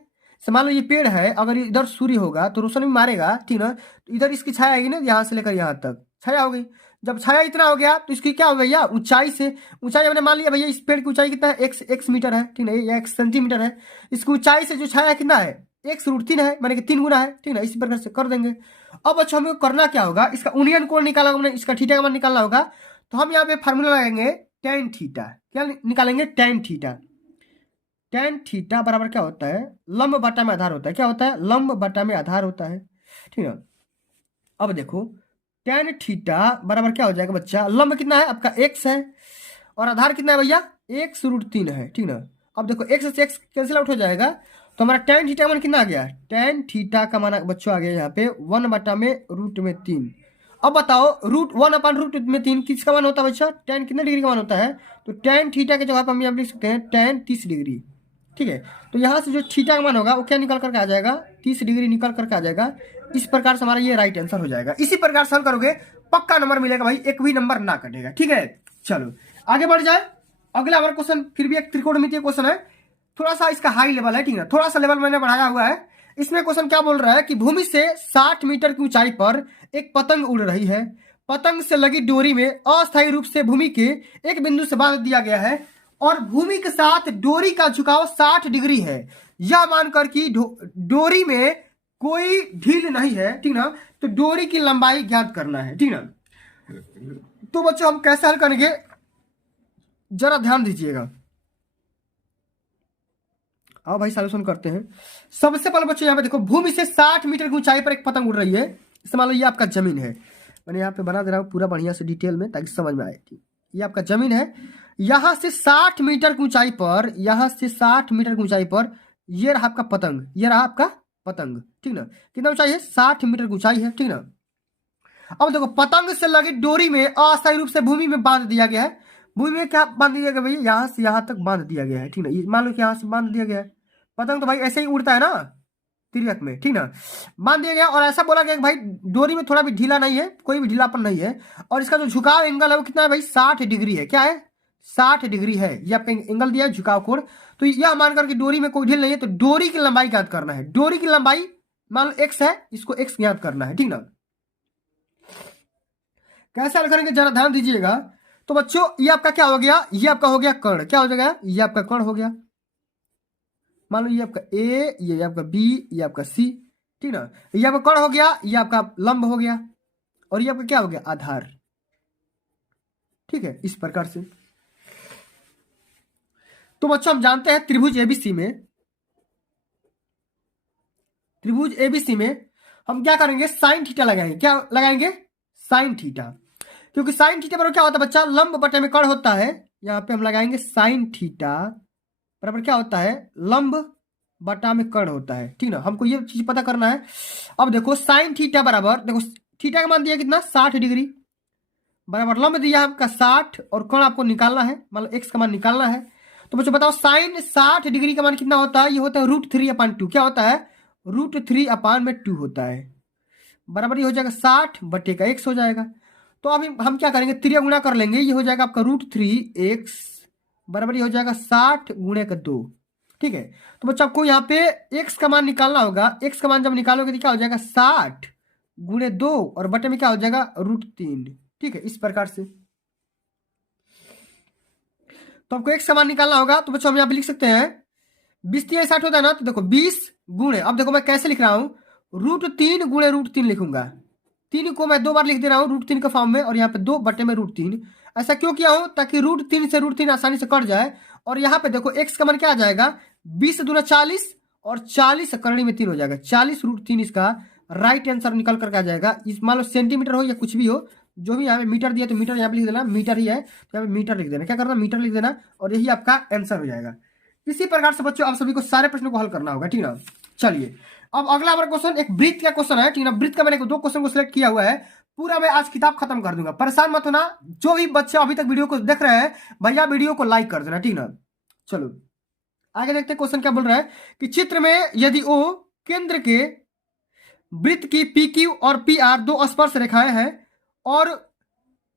से मान लो ये पेड़ है, अगर इधर सूर्य होगा तो रोशनी मारेगा, ठीक ना, तो इधर इसकी छाया आएगी ना, यहाँ से लेकर यहाँ तक छाया हो गई। जब छाया इतना हो गया तो इसकी क्या हो भैया ऊंचाई से, ऊंचाई हमने मान लिया भैया इस पेड़ की ऊंचाई कितना है, x मीटर है, ठीक है, या x सेंटीमीटर है। इसकी ऊंचाई से जो छाया कितना है, x √3 है, माने कि 3 गुना है, ठीक है, इसी प्रकार से कर देंगे। अब अच्छा हमको करना क्या होगा, इसका उन्नयन कोण निकाला होगा, इसका थीटा का मान निकालना होगा। तो हम यहाँ पे फार्मूला लगाएंगे tan थीटा, क्या निकालेंगे tan थीटा। tan थीटा बराबर क्या होता है, लंब बटा में आधार होता है, क्या होता है, लंब बटा में आधार होता है, ठीक है। अब देखो tan थीटा बराबर क्या हो जाएगा बच्चा, लंब कितना है आपका x है और आधार कितना है भैया x √3 है, ठीक ना। अब देखो x से x कैंसिल आउट हो जाएगा तो हमारा tan थीटा का मान कितना आ गया, tan थीटा का मान बच्चों आ गया यहाँ पे 1 बटा में √3। अब बताओ √1/√3 किसका मान होता है बच्चा? tan कितने डिग्री का मान होता है? तो tan थीटा के जगह पर हम यहाँ लिख सकते हैं tan 30 डिग्री। ठीक है, तो यहाँ से जो थीटा का मान होगा वो क्या निकल करके आ जाएगा? 30 डिग्री निकल करके आ जाएगा। इस प्रकार से हमारा ये राइट आंसर हो जाएगा। इसी प्रकार से हल करोगे पक्का नंबर मिलेगा भाई, एक भी नंबर ना कटेगा। ठीक है, चलो आगे बढ़ जाए। अगला हमारा क्वेश्चन फिर भी एक त्रिकोणमितीय क्वेश्चन है, थोड़ा सा इसका हाई लेवल है। ठीक है, थोड़ा सा लेवल मैंने बढ़ाया हुआ है। इसमें क्वेश्चन क्या बोल रहा है कि भूमि से 60 मीटर की ऊंचाई पर एक पतंग उड़ रही है। पतंग से लगी डोरी में अस्थायी रूप से भूमि के एक बिंदु से बांध दिया गया है और भूमि के साथ डोरी का झुकाव 60 डिग्री है। यह मानकर कि डोरी में कोई ढील नहीं है, ठीक ना, तो डोरी की लंबाई ज्ञात करना है। ठीक ना, तो बच्चों हम कैसे हल करेंगे जरा ध्यान दीजिएगा। आओ भाई सॉल्यूशन करते हैं। सबसे पहले बच्चों यहाँ पे देखो, भूमि से 60 मीटर की ऊंचाई पर एक पतंग उड़ रही है। इसे मान लो ये आपका जमीन है, मैंने यहाँ पे बना दे रहा हूँ पूरा बढ़िया से डिटेल में ताकि समझ में आए। ये आपका जमीन है, यहाँ से 60 मीटर की ऊंचाई पर, यहाँ से 60 मीटर की ऊंचाई पर ये रहा आपका पतंग, ये रहा आपका पतंग। ठीक ना, कितना ऊंचाई है? 60 मीटर की ऊंचाई है। ठीक ना, अब देखो पतंग से लगी डोरी में अस्थायी रूप से भूमि में बांध दिया गया है। भूमि में क्या बांध दिया गया भैया? यहाँ से यहाँ तक बांध दिया गया है। ठीक ना, मान लो कि यहाँ से बांध दिया गया है। पतंग तो भाई ऐसे ही उड़ता है ना तिरक में। ठीक ना, बांध दिया गया और ऐसा बोला गया कि भाई डोरी में थोड़ा भी ढीला नहीं है, कोई भी ढीलापन नहीं है। और इसका जो झुकाव एंगल है वो कितना है भाई? 60 डिग्री है। क्या है? 60 डिग्री है। ये आपका एंगल दिया है झुकाव कोण। तो यह मानकर कि डोरी में कोई ढील नहीं है, तो डोरी की लंबाई ज्ञात करना है। डोरी की लंबाई मान लो x है, इसको x ज्ञात करना है। ठीक ना, कैसे हल करेंगे जरा ध्यान दीजिएगा। तो बच्चों ये आपका क्या हो गया? ये आपका हो गया कर्ण। क्या हो जाएगा? ये आपका कर्ण हो गया। मान लो ये आपका ए, ये आपका बी, ये आपका सी। ठीक ना, ये आपका कर्ण हो गया, ये आपका लंब हो गया और ये आपका क्या हो गया? आधार। ठीक है, इस प्रकार से। तो बच्चों हम जानते हैं त्रिभुज एबीसी में, त्रिभुज एबीसी में हम क्या करेंगे? साइन थीटा लगाएंगे। क्या लगाएंगे? Sine theta. क्योंकि साइन थीटा पर क्या होता है बच्चा? लंब बटे में कर्ण होता है। यहां पे हम लगाएंगे साइन थीटा बराबर क्या होता है? लंब बटा में कर्ण होता है। ठीक ना, हमको ये चीज पता करना है। अब देखो साइन थीटा बराबर, देखो थीटा का मान दिया कितना? 60 डिग्री बराबर लंब दिया है आपका 60 और कर्ण आपको निकालना है, मतलब एक्स का मान निकालना है। तो बच्चों बताओ साइन 60 डिग्री का मान कितना होता है? ये होता है √3/2। क्या होता है? √3/2 होता है। बराबर ये हो जाएगा 60 बटे का x हो जाएगा। तो अब हम क्या करेंगे? त्रिया गुणा कर लेंगे। ये हो जाएगा आपका √3x बराबर ये हो जाएगा 60 गुणे का 2। ठीक है, तो बच्चों आपको यहाँ पे x का मान निकालना होगा। x का मान जब निकालोगे तो क्या हो जाएगा? 60 गुणे 2 और बटे में क्या हो जाएगा? √3। ठीक है, इस प्रकार से। तो आपको x का मान निकालना होगा। तो बच्चों हम यहाँ पे लिख सकते हैं 20×3 60 होता है ना, तो देखो 20 गुणे, अब देखो मैं कैसे लिख रहा हूँ? √3 गुणे √3 लिखूंगा। 3 को मैं 2 बार लिख दे रहा हूँ √3 के फॉर्म में और यहाँ पे 2 बटे में √3। ऐसा क्यों किया हूं? ताकि √3 से √3 आसानी से कट जाए। और यहाँ पे देखो x का मान क्या आ जाएगा? 20 दूना 40 और 40 करनी में 3 हो जाएगा। 40 √3 इसका राइट आंसर निकल करके आ जाएगा। इस मान लो सेंटीमीटर हो या कुछ भी हो, जो भी यहाँ पे मीटर दिया तो मीटर यहाँ पे लिख देना, मीटर ही है तो यहाँ पे मीटर लिख देना। क्या करना? मीटर लिख देना और यही आपका आंसर हो जाएगा। इसी प्रकार से बच्चों आप सभी को सारे प्रश्नों को हल करना होगा। ठीक ना, चलिए अब अगला हमारा क्वेश्चन एक वृत्त का क्वेश्चन है। ठीक ना, वृत्त का मैंने 2 क्वेश्चन को सिलेक्ट किया हुआ है। पूरा मैं आज किताब खत्म कर दूंगा, परेशान मत होना। जो भी बच्चे अभी तक वीडियो को देख रहे हैं भैया वीडियो को लाइक कर देना। ठीक ना, चलो आगे देखते हैं क्वेश्चन क्या बोल रहा है कि चित्र में यदि ओ केंद्र के वृत्त की PQ और PR 2 स्पर्श रेखाएं हैं और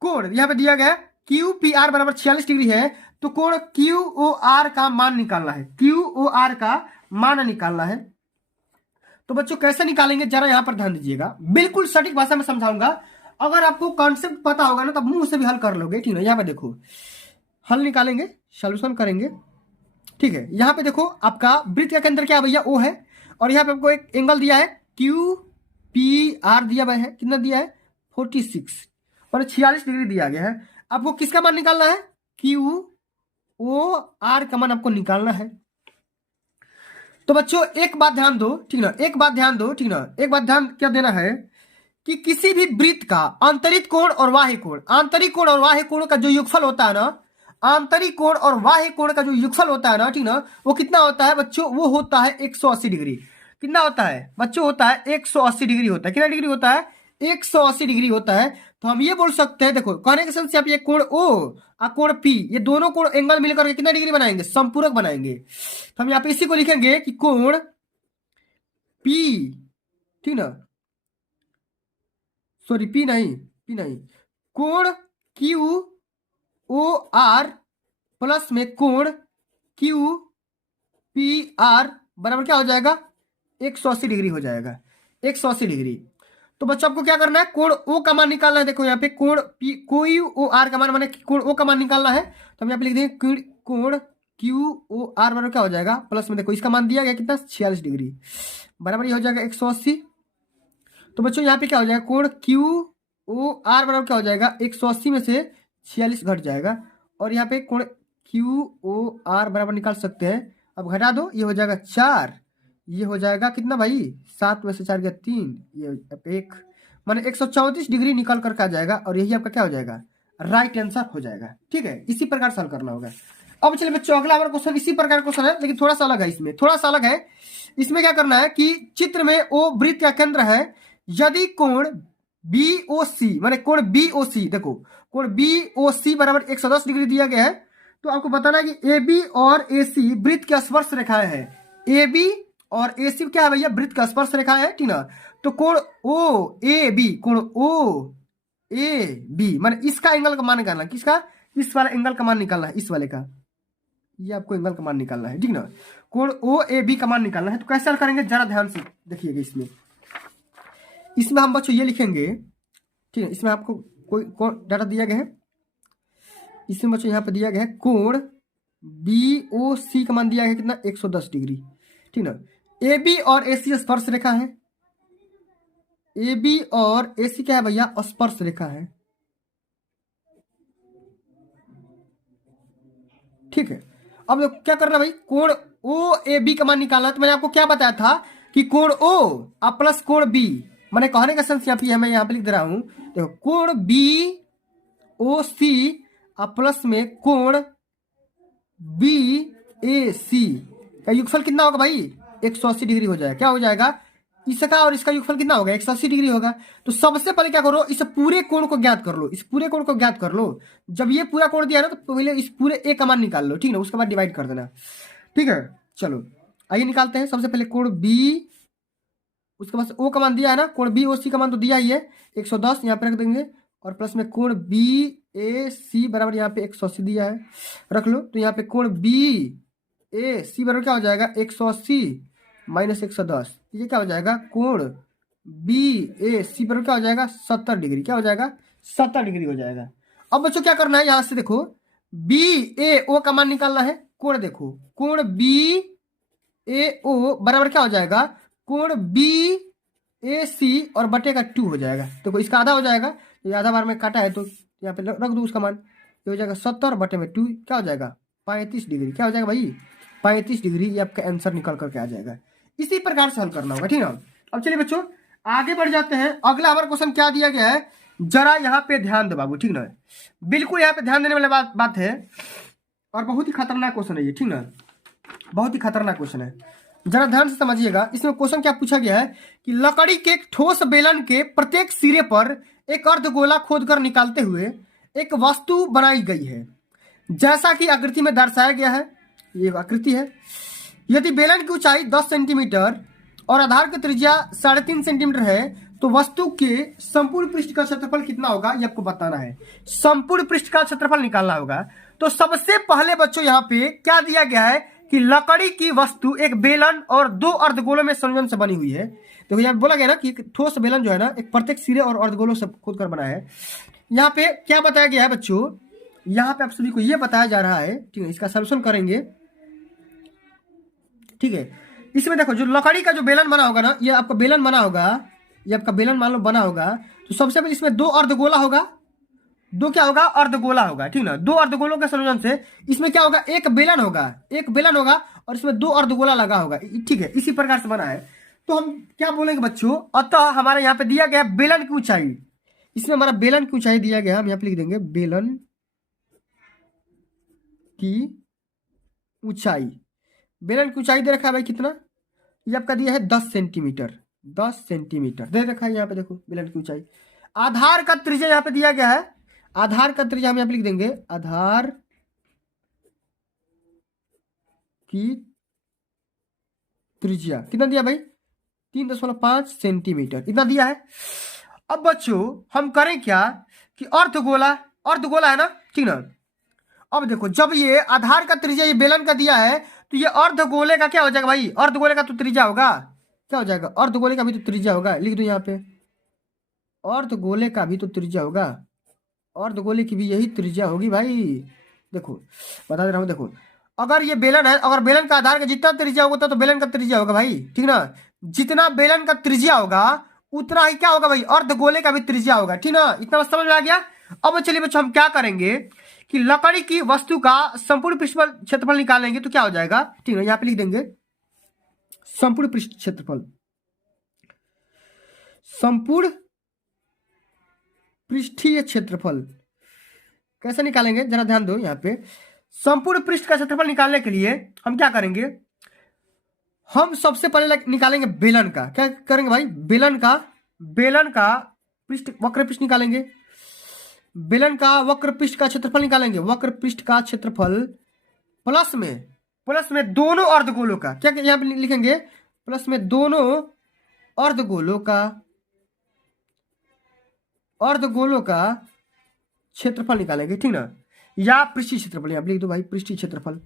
कोण यहां पे दिया गया QPR बराबर 46 डिग्री है, तो कोण QOR का मान निकालना है। QOR का मान निकालना है। तो बच्चों कैसे निकालेंगे जरा यहां पर ध्यान दीजिएगा, बिल्कुल सटीक भाषा में समझाऊंगा। अगर आपको कॉन्सेप्ट पता होगा ना तो मुंह से भी हल कर लोगे। ठीक है, यहाँ पे देखो हल निकालेंगे, सॉल्यूशन करेंगे। ठीक है, यहाँ पे देखो आपका वृत्त का केंद्र क्या भैया? O है और यहाँ पे आपको एक एंगल दिया है QPR दिया हुआ है। कितना दिया है? 46 और 46 डिग्री दिया गया है। आपको किसका मान निकालना है? QOR का मान आपको निकालना है। तो बच्चों एक बात ध्यान दो। ठीक ना, एक बात ध्यान दो। ठीक ना, एक बात ध्यान क्या देना है कि किसी भी वृत्त का आंतरिक कोण और बाह्य कोण, आंतरिक कोण और बाह्य कोण का जो योगफल होता है ना, आंतरिक कोण और बाह्य कोण का जो योगफल होता है ना, ठीक ना, वो कितना होता है बच्चों? वो होता है 180 डिग्री। कितना होता है बच्चों? होता है 180 डिग्री होता है। कितना डिग्री होता है? 180 डिग्री होता है। तो हम ये बोल सकते हैं, देखो कहने के सेंस ये कोण ओ और कोण पी, ये दोनों कोण एंगल मिलकर के कितना डिग्री बनाएंगे, समपूरक बनाएंगे। तो हम यहाँ पे इसी को लिखेंगे कि कोण पी, ठीक ना, सॉरी पी नहीं, कोण क्यू ओ आर प्लस में कोण क्यू पी आर बराबर क्या हो जाएगा, 180 डिग्री हो जाएगा, 180 डिग्री। तो बच्चों आपको क्या करना है, कोण ओ का मान निकालना है। देखो यहाँ पे कोण पी कोई ओ आर का मान, माने कोण ओ का मान निकालना है। तो हम यहाँ पे लिख देंगे कोण क्यू ओ आर बराबर क्या हो जाएगा, प्लस में देखो इसका मान दिया गया कितना, 46 डिग्री, बराबर ये हो जाएगा 180। तो बच्चों यहाँ पे क्या हो जाएगा, कोण क्यू ओ आर बराबर क्या हो जाएगा, 180 में से 46 घट जाएगा। और यहाँ पे कोण क्यू ओ आर बराबर निकाल सकते हैं, अब घटा दो, ये हो जाएगा 4, ये हो जाएगा कितना भाई, 7 में से 4 गया 3, ये 1, माने 134 डिग्री निकल करके आ जाएगा। और यही आपका क्या हो जाएगा, राइट आंसर हो जाएगा। ठीक है, इसी प्रकार सॉल्व करना होगा। अब चलिए बच्चों अगला हमारा क्वेश्चन इसी प्रकार क्वेश्चन है, लेकिन थोड़ा सा अलग है, इसमें थोड़ा सा अलग है। इसमें क्या करना है कि चित्र में ओ वृत्त का केंद्र है, यदि कोण बी ओ सी, माने कोण बी ओ सी, देखो कोण बी ओ सी बराबर 110 डिग्री दिया गया है। तो आपको बताना है कि ए बी और ए सी वृत्त की स्पर्श रेखाएं हैं। ए बी और ए सी क्या है भैया, वृत्त का स्पर्श रेखा है, ठीक ना। तो कोण ओ ए बी, कोण ओ ए बी माने इसका एंगल का मान निकालना, किसका, इस वाला एंगल का मान निकालना है, इस वाले का, ये आपको एंगल का मान निकालना है, ठीक ना। कोण ओ ए बी का मान निकालना है। तो कैसे करेंगे, जरा ध्यान से देखिएगा। इसमें हम बच्चों ये लिखेंगे, ठीक है, इसमें आपको कोई डाटा दिया गया है, इसमें बच्चों यहाँ पे दिया गया है कोण बी ओ सी का मान दिया गया है कितना, 110 डिग्री, ठीक ना। ए बी और ए सी स्पर्श रेखा है, ए बी और ए सी क्या है भैया, स्पर्श रेखा है, ठीक है। अब क्या करना भाई, कोण ओ ए बी का मान निकालना। तो मैंने आपको क्या बताया था कि कोण ओ और प्लस कोण बी, मैंने कहने का सेंस यहाँ पे मैं यहाँ पे लिख दे रहा हूं, देखो कोण बी ओ सी और प्लस में कोण बी ए सी का युगफल कितना होगा भाई, 180 डिग्री हो जाएगा। क्या हो जाएगा, इसका और इसका युगफल कितना होगा, 180 डिग्री होगा। तो सबसे पहले क्या करो, इस पूरे कोण को ज्ञात कर लो, इस पूरे कोण को ज्ञात कर लो। जब ये पूरा कोण दिया ना, तो पहले इस पूरे ए का मान निकाल लो, ठीक है, उसके बाद डिवाइड कर देना, ठीक है। चलो आइए निकालते हैं। सबसे पहले कोण बी, उसके बाद ओ का मान दिया है ना, कोण बी ओ सी का मान तो दिया ही है 110, यहाँ पे रख देंगे। और प्लस में कोण बी ए सी बराबर यहाँ पे 180 दिया है, रख लो। तो यहाँ पे कोण बी ए सी बराबर क्या हो जाएगा, 180 माइनस 110, ये क्या हो जाएगा, कोण बी ए सी बराबर क्या हो जाएगा, 70 डिग्री, क्या हो जाएगा, 70 डिग्री हो जाएगा। अब बच्चों क्या करना है, यहां से देखो बी ए ओ का मान निकालना है। कोण देखो, कोण बी ए ओ बराबर क्या हो जाएगा, कोण बी ए सी और बटे का 2 हो जाएगा। तो इसका आधा हो जाएगा, ये आधा बार में काटा है तो यहाँ पे रख दो उसका मान, ये हो जाएगा 70 बटे में 2, क्या हो जाएगा 35 डिग्री, क्या हो जाएगा भाई 35 डिग्री, ये आपका आंसर निकल करके आ जाएगा। इसी प्रकार से हल करना होगा, ठीक है। अब चलिए बच्चों आगे बढ़ जाते हैं। अगला हमारा क्वेश्चन क्या दिया गया है, जरा यहाँ पे ध्यान दो बाबू, ठीक ना, बिल्कुल यहाँ पे ध्यान देने वाली बात है, और बहुत ही खतरनाक क्वेश्चन है ये, ठीक ना, बहुत ही खतरनाक क्वेश्चन है, जरा ध्यान से समझिएगा। इसमें क्वेश्चन क्या पूछा गया है कि लकड़ी के एक ठोस बेलन के प्रत्येक सिरे पर एक अर्धगोला खोदकर निकालते हुए एक वस्तु बनाई गई है, जैसा कि आकृति में दर्शाया गया है। ये आकृति है। यदि बेलन की ऊंचाई 10 सेंटीमीटर और आधार की त्रिज्या 3.5 सेंटीमीटर है, तो वस्तु के संपूर्ण पृष्ठ का क्षेत्रफल कितना होगा, ये आपको बताना है। संपूर्ण पृष्ठ का क्षेत्रफल निकालना होगा। तो सबसे पहले बच्चों यहाँ पे क्या दिया गया है कि लकड़ी की वस्तु एक बेलन और 2 अर्धगोलों में संयोजन से बनी हुई है। देखो यहाँ बोला गया ना कि ठोस बेलन जो है ना, एक प्रत्येक सिरे और अर्धगोलों से खोदकर बना है। यहाँ पे क्या बताया गया है बच्चों, यहाँ पे आप सभी को ये बताया जा रहा है, ठीक है, इसका सॉल्यूशन करेंगे, ठीक है। इसमें देखो जो लकड़ी का जो बेलन बना होगा ना, ये आपका बेलन बना होगा, ये आपका बेलन मान लो बना होगा। तो सबसे पहले इसमें 2 अर्धगोला होगा, 2 क्या होगा, अर्धगोला होगा, ठीक ना। 2 अर्धगोलों के संयोजन से इसमें क्या होगा, एक बेलन होगा, एक बेलन होगा और इसमें 2 अर्धगोला लगा होगा, ठीक है, इसी प्रकार से बना है। तो हम क्या बोलेंगे बच्चों, अतः हमारे यहाँ पे दिया गया बेलन की ऊंचाई, इसमें हमारा बेलन की ऊंचाई दिया गया, हम यहाँ पे लिख देंगे बेलन की ऊंचाई। बेलन की ऊंचाई दे रखा है भाई कितना, ये आपका दिया है 10 सेंटीमीटर, 10 सेंटीमीटर दे रखा है यहाँ पे। देखो बेलन की ऊंचाई, आधार का त्रिज्या यहाँ पे दिया गया है। आधार का त्रिज्या हम यहाँ पे लिख देंगे, आधार की त्रिज्या कितना दिया भाई, 3.5 सेंटीमीटर इतना दिया है। अब बच्चों हम करें क्या कि अर्धगोला, अर्धगोला है ना, ठीक ना। अब देखो जब ये आधार का त्रिज्या ये बेलन का दिया है तो ये अर्धगोले का क्या हो जाएगा भाई, अर्धगोले का तो त्रिज्या होगा, क्या हो जाएगा, अर्धगोले का भी तो त्रिज्या होगा। लिख दो यहाँ पे, अर्धगोले का भी तो त्रिज्या होगा, अर्धगोले की भी यही त्रिज्या होगी भाई। देखो बता दे रहा हूँ, देखो अगर ये बेलन है, अगर बेलन का आधार का जितना त्रिज्या होगा तो बेलन का त्रिज्या होगा भाई, ठीक ना। जितना बेलन का त्रिज्या होगा उतना ही क्या होगा भाई, अर्धगोले का भी त्रिज्या होगा, ठीक ना। इतना समझ में आ गया। अब चलिए बच्चों हम क्या करेंगे कि लकड़ी की वस्तु का संपूर्ण पृष्ठफल क्षेत्रफल निकालेंगे तो क्या हो जाएगा, ठीक है। यहाँ पे लिख देंगे संपूर्ण पृष्ठ क्षेत्रफल, संपूर्ण पृष्ठीय क्षेत्रफल कैसे निकालेंगे जरा ध्यान दो यहाँ पे। संपूर्ण पृष्ठ का क्षेत्रफल निकालने के लिए हम क्या करेंगे, हम सबसे पहले निकालेंगे बेलन का, क्या करेंगे भाई, बेलन का पृष्ठ वक्र पृष्ठ निकालेंगे, बेलन का वक्र पृष्ठ का क्षेत्रफल निकालेंगे, वक्र पृष्ठ का क्षेत्रफल प्लस में दोनों अर्धगोलों का, क्या यहाँ पे लिखेंगे, प्लस में दोनों अर्धगोलों का क्षेत्रफल निकालेंगे, ठीक ना, या पृष्ठीय क्षेत्रफल यहाँ लिख दो भाई, पृष्ठीय क्षेत्रफल।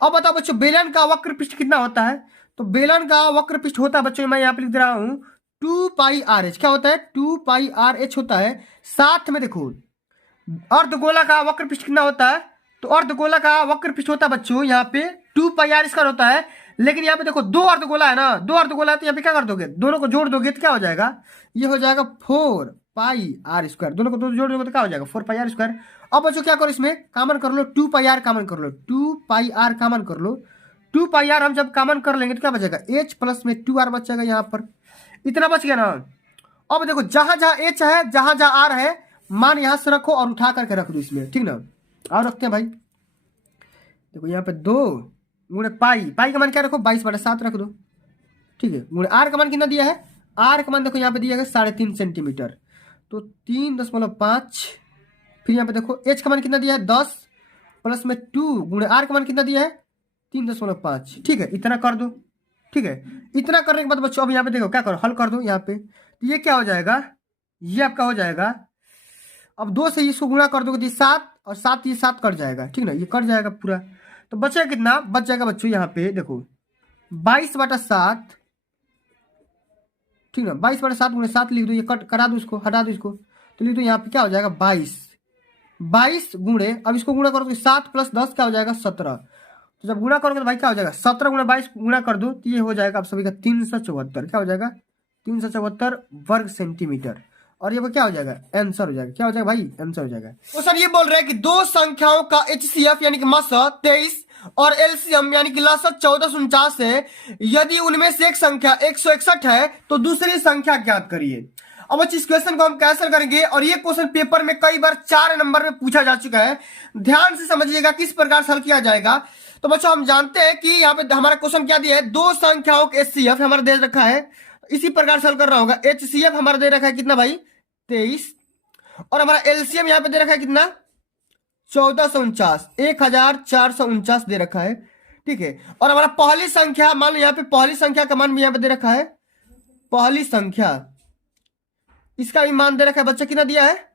अब बताओ बच्चों बेलन का वक्र पृष्ठ कितना होता है, तो बेलन का वक्र पृष्ठ होता है बच्चों, मैं यहाँ पे लिख दे रहा हूं 2πRh, क्या होता है 2πRh होता है। साथ में देखो अर्धगोला का वक्र पृष्ठ कितना होता है, तो अर्धगोला का वक्र पृष्ठ होता है बच्चों यहाँ पे 2πr² होता है। लेकिन यहाँ पे देखो दो अर्धगोला है ना, दो अर्धगोला है तो यहाँ पे क्या कर दोगे, दोनों को जोड़ दोगे तो क्या हो जाएगा, ये हो जाएगा 4πr², दोनों को जोड़ दोगे तो क्या हो जाएगा 4πr²। अब बच्चों क्या करो, इसमें कॉमन कर लो, 2πr कॉमन कर लो, 2πr कॉमन कर लो, 2πr हम जब कॉमन कर लेंगे तो क्या बचेगा, h प्लस में 2r बचेगा, यहाँ पर इतना बच गया ना। अब देखो जहां जहां h है, जहां जहां r है, मान यहां से रखो और उठा करके रख दो इसमें, ठीक ना। और रखते हैं भाई, देखो यहाँ पे 2 गुणे पाई का मान क्या रखो 22/7 रख दो, ठीक है। गुणे r का मान कितना दिया है, r का मान देखो यहाँ पे दिया है 3.5 सेंटीमीटर, तो 3.5। फिर यहाँ पे देखो h का मान कितना दिया है 10 प्लस में 2 गुणे r का मान कितना दिया है 3.5, ठीक है। इतना कर दो, ठीक है। इतना करने के बाद बच्चों अब यहाँ पे देखो क्या करो, हल कर दो यहाँ पे, तो ये क्या हो जाएगा, ये आपका हो जाएगा, अब 2 से इसको गुणा कर दोगे तो 7 और 7 ये 7 कट जाएगा, ठीक ना, ये कट जाएगा पूरा। तो बचेगा कितना, बच जाएगा बच्चों यहाँ पे देखो 22/7, ठीक ना, 22/7 गुणे 7 लिख दो, ये कट करा दो, इसको हटा दो इसको, तो लिख दो यहाँ पे क्या हो जाएगा 22 गुणे, अब इसको गुणा करोगे 7 + 10 क्या हो जाएगा 17। तो जब गुणा करोगे तो भाई क्या हो जाएगा 17 गुणा 22 गुणा कर दो तो ये हो जाएगा आप सभी का 374, क्या हो जाएगा 374 वर्ग सेंटीमीटर। और ये क्या हो जाएगा आंसर हो जाएगा, क्या हो जाएगा भाई आंसर हो जाएगा। तो सर ये बोल रहे हैं कि दो संख्याओं का HCF यानी कि मसा 23 और LCM यानी कि लसा 1449 है, यदि उनमें से एक संख्या 161 है तो दूसरी संख्या ज्ञात करिए। अब इस क्वेश्चन को हम कैंसिल करेंगे, और ये क्वेश्चन पेपर में कई बार 4 नंबर में पूछा जा चुका है, ध्यान से समझिएगा किस प्रकार से हल किया जाएगा। तो बच्चों हम जानते हैं कि यहाँ पे हमारा क्वेश्चन क्या दिया है, दो संख्याओं का HCF हमारा दे रखा है, इसी प्रकार से हल करना होगा। HCF हमारा दे रखा है कितना भाई 23, और हमारा LCM यहाँ पे दे रखा है कितना 1449, 1449 दे रखा है, ठीक है। और हमारा पहली संख्या मान लो यहाँ पे पहली संख्या का मान भी यहाँ पे दे रखा है, पहली संख्या इसका भी मान दे रखा है बच्चा, कितना दिया है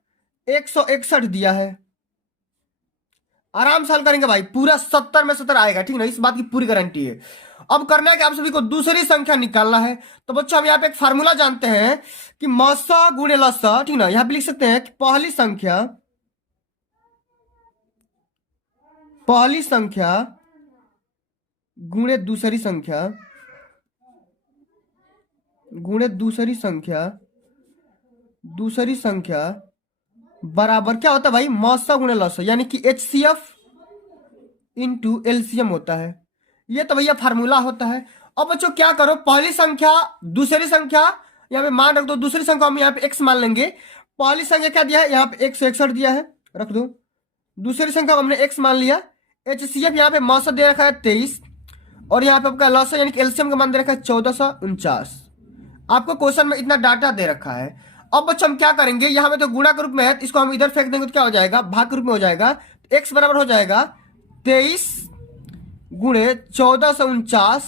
161 दिया है। आराम से हल करेंगे भाई, पूरा 70 में 70 आएगा, ठीक ना, इस बात की पूरी गारंटी है। अब करना है कि आप सभी को दूसरी संख्या निकालना है। तो बच्चों हम यहाँ पे एक फार्मूला जानते हैं कि मसा गुणे लसा, ठीक ना, यहाँ पे लिख सकते हैं कि पहली संख्या गुणे दूसरी संख्या बराबर क्या होता है भाई मसा गुणे लसा, यानी कि HCF इंटू LCM होता है। ये तो भैया फार्मूला होता है। अब बच्चों क्या करो, पहली संख्या दूसरी संख्या यहाँ पे मान रख दो, दूसरी संख्या हम यहाँ पे x मान लेंगे। पहली संख्या क्या दिया है यहाँ पे 161 दिया है, रख दो। दूसरी संख्या हमने x मान लिया। HCF यहाँ पे मौसा दे रखा है 23, और यहाँ पे आपका लसा यानी कि LCM का मान दे रखा है 1449। आपको क्वेश्चन में इतना डाटा दे रखा है। अब बच्चों हम क्या करेंगे, यहाँ पे तो गुणा के रूप में है, तो इसको हम इधर फेंक देंगे तो क्या हो जाएगा, भाग के रूप में हो जाएगा। एक्स बराबर हो जाएगा 23 गुणे 1449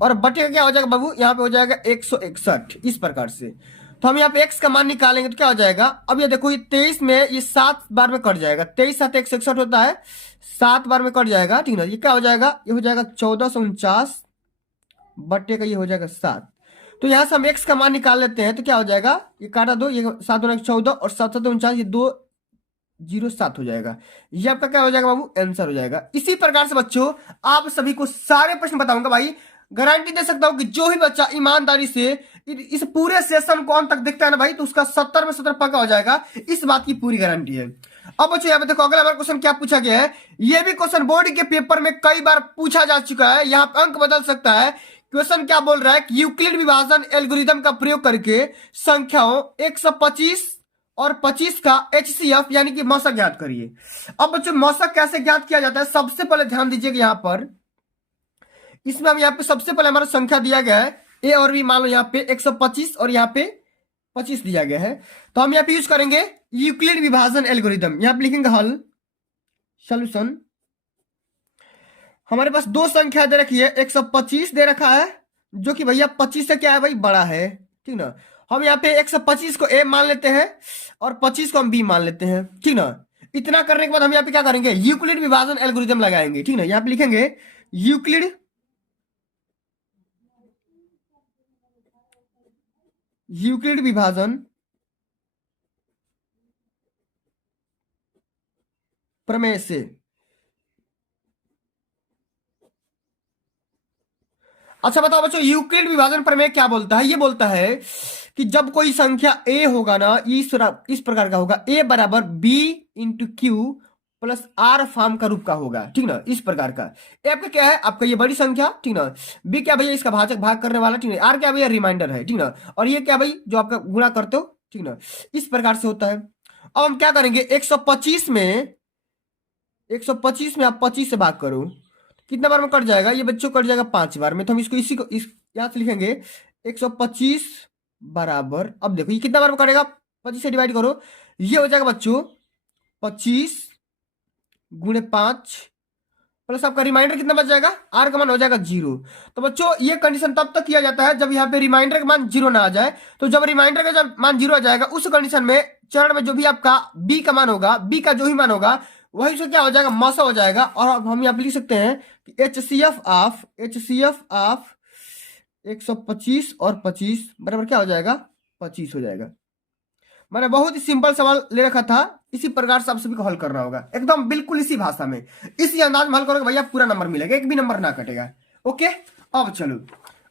और बटे का क्या हो जाएगा बाबू, यहाँ पे हो जाएगा 161। इस प्रकार से तो हम यहाँ पे x का मान निकालेंगे तो क्या हो जाएगा, अब ये देखो ये 23 में ये 7 बार में कट जाएगा, 23 7 161 होता है, 7 बार में कट जाएगा, ठीक ना। ये क्या हो जाएगा, ये हो जाएगा 1449 बटे का ये हो जाएगा 7। तो यहाँ से हम x का मान निकाल लेते हैं तो क्या हो जाएगा, ये काटा दो, ये 7 होना 14 और 7 7 49, ये 207 हो जाएगा। ये आपका क्या हो जाएगा बाबू, आंसर हो जाएगा। इसी प्रकार से बच्चों आप सभी को सारे प्रश्न बताऊंगा भाई, गारंटी दे सकता हूं कि जो भी बच्चा ईमानदारी से इस पूरे सेशन को अंत तक देखता है ना भाई, तो उसका 70 में 70 पक्का हो जाएगा, इस बात की पूरी गारंटी है। अब बच्चों यहाँ पे देखो अगला हमारा क्वेश्चन क्या पूछा गया है, ये भी क्वेश्चन बोर्ड के पेपर में कई बार पूछा जा चुका है, यहाँ पे अंक बदल सकता है। क्वेश्चन क्या बोल रहा है कि यूक्लिड विभाजन एल्गोरिथम का प्रयोग करके संख्याओं 125 और 25 का HCF यानी कि मौसक ज्ञात करिए। अब बच्चों मौसक कैसे ज्ञात किया जाता है, सबसे पहले ध्यान दीजिएगा यहाँ पर, इसमें हम यहाँ पे सबसे पहले हमारा संख्या दिया गया है ए और बी, मान लो यहाँ पे 125 और यहाँ पे 25 दिया गया है, तो हम यहाँ पे यूज करेंगे यूक्लिड विभाजन एल्गोरिथम। यहाँ पे लिखेंगे हल, सॉल्यूशन। हमारे पास दो संख्या दे रखी है, 125 दे रखा है जो कि भैया 25 से क्या है भाई, बड़ा है, ठीक ना। हम यहाँ पे 125 को ए मान लेते हैं और 25 को हम बी मान लेते हैं, ठीक ना। इतना करने के बाद हम यहाँ पे क्या करेंगे, यूक्लिड विभाजन एल्गोरिथम लगाएंगे, ठीक ना। यहाँ पे लिखेंगे यूक्लिड विभाजन प्रमेय से। अच्छा बताओ बच्चों, यूक्लिड विभाजन प्रमेय क्या बोलता है, ये बोलता है कि जब कोई संख्या a होगा ना, इस प्रकार का होगा, a बराबर b into q plus r form का रूप का होगा, ठीक ना, इस प्रकार का। ए आपका क्या है, आपका ये बड़ी संख्या, ठीक ना। बी क्या भैया, इसका भाजक भाग करने वाला, ठीक ना। आर क्या भैया, रिमाइंडर है, ठीक ना। और ये क्या भाई, जो आपका गुणा करते हो, ठीक ना। इस प्रकार से होता है। अब हम क्या करेंगे, 125 में आप 25 से भाग करो, कितना बार में कट जाएगा, ये बच्चों कट जाएगा 5 बार में। तो हम इसको यहां से लिखेंगे 125 बराबर, अब देखो ये कितना बार में कटेगा, 25 से डिवाइड करो, ये हो जाएगा बच्चों 25 गुणे 5 प्लस आपका रिमाइंडर कितना बच जाएगा, आर का मान हो जाएगा 0। तो बच्चों ये कंडीशन तब तक किया जाता है जब यहाँ पे रिमाइंडर का मान 0 ना आ जाए। तो जब रिमाइंडर का जब मान 0 आ जाएगा, उस कंडीशन में चरण में जो भी आपका बी का मान होगा, बी का जो भी मान होगा वही से क्या हो जाएगा, मौसा हो जाएगा। और अब हम यहाँ पे लिख सकते हैं कि HCF ऑफ 125 और 25 बराबर क्या हो जाएगा, 25 हो जाएगा। मैंने बहुत ही सिंपल सवाल ले रखा था, इसी प्रकार से आप सभी को हल करना होगा, एकदम बिल्कुल इसी भाषा में, इसी अंदाज में हल करोगे भैया, पूरा नंबर मिलेगा, एक भी नंबर ना कटेगा। ओके, अब चलो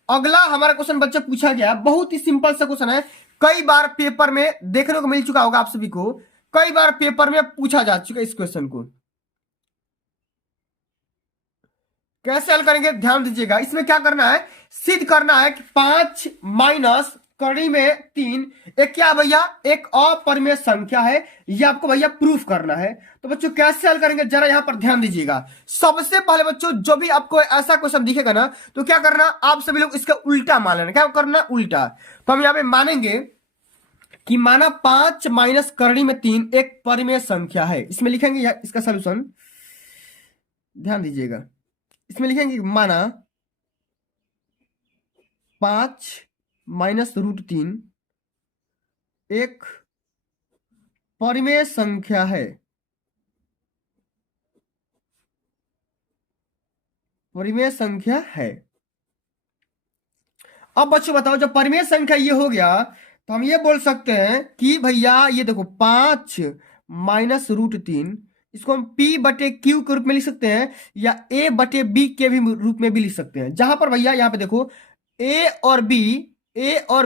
अगला हमारा क्वेश्चन बच्चा पूछा गया, बहुत ही सिंपल सा क्वेश्चन है, कई बार पेपर में देखने को मिल चुका होगा आप सभी को, कई बार पेपर में पूछा जा चुका इस क्वेश्चन को। कैसे हल करेंगे ध्यान दीजिएगा, इसमें क्या करना है, सिद्ध करना है कि 5 माइनस कड़ी में 3 एक क्या भैया, एक अपरिमेय संख्या है, ये आपको भैया प्रूफ करना है। तो बच्चों कैसे हल करेंगे जरा यहां पर ध्यान दीजिएगा। सबसे पहले बच्चों जो भी आपको ऐसा क्वेश्चन दिखेगा ना, तो क्या करना, आप सभी लोग इसका उल्टा मान लेना, क्या करना, उल्टा। तो हम यहां पे मानेंगे कि माना 5 माइनस करणी में 3 एक परिमेय संख्या है, इसमें लिखेंगे इसका सोल्यूशन, ध्यान दीजिएगा, इसमें लिखेंगे माना 5 माइनस रूट 3 एक परिमेय संख्या है, परिमेय संख्या है। अब बच्चों बताओ, जब परिमेय संख्या ये हो गया तो हम ये बोल सकते हैं कि भैया ये देखो 5 माइनस रूट 3, इसको हम P बटे Q के रूप में लिख सकते हैं या A बटे B के भी रूप में भी लिख सकते हैं, जहां पर भैया यहाँ पे देखो A और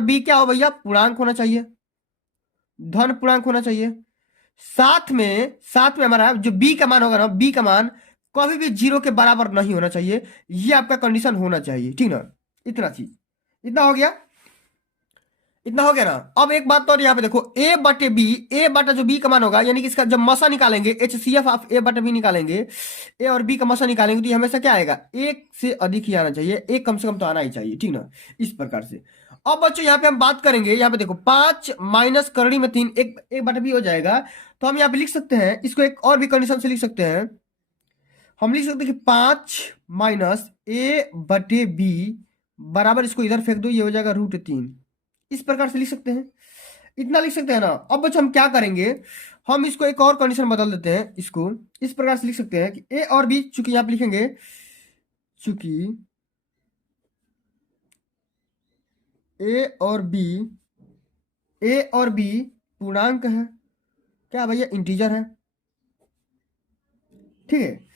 B क्या हो भैया, पूर्णांक होना चाहिए, धन पूर्णांक होना चाहिए। साथ में हमारा जो B का मान होगा ना, B का मान कभी भी 0 के बराबर नहीं होना चाहिए, ये आपका कंडीशन होना चाहिए, ठीक ना। इतना चीज, इतना हो गया ना। अब एक बात तो और यहाँ पे देखो A बटे B, A बटा जो B का मान होगा, यानी कि इसका जब मसा निकालेंगे, HCF ऑफ A बटा B निकालेंगे, A और B का मसा निकालेंगे, तो ये हमेशा क्या आएगा, 1 से अधिक ही आना चाहिए, 1 कम से कम तो आना ही चाहिए, ठीक ना, इस प्रकार से। अब बच्चों यहाँ पे हम बात करेंगे, यहाँ पे देखो 5 माइनस करड़ी में 3, एक एक बटे बी हो जाएगा। तो हम यहाँ पे लिख सकते हैं इसको, एक और भी कंडीशन से लिख सकते हैं। हम लिख सकते हैं कि 5 माइनस ए बटे बी बराबर, इसको इधर फेंक दो, ये हो जाएगा √3। इस प्रकार से लिख सकते हैं, इतना लिख सकते हैं ना। अब बच्चों हम क्या करेंगे, हम इसको एक और कंडीशन बदल देते हैं, इसको इस प्रकार से लिख सकते हैं कि ए और बी, चूंकि यहाँ पे लिखेंगे चूंकि ए और बी पूर्णांक है, क्या भैया, इंटीजर है, ठीक है।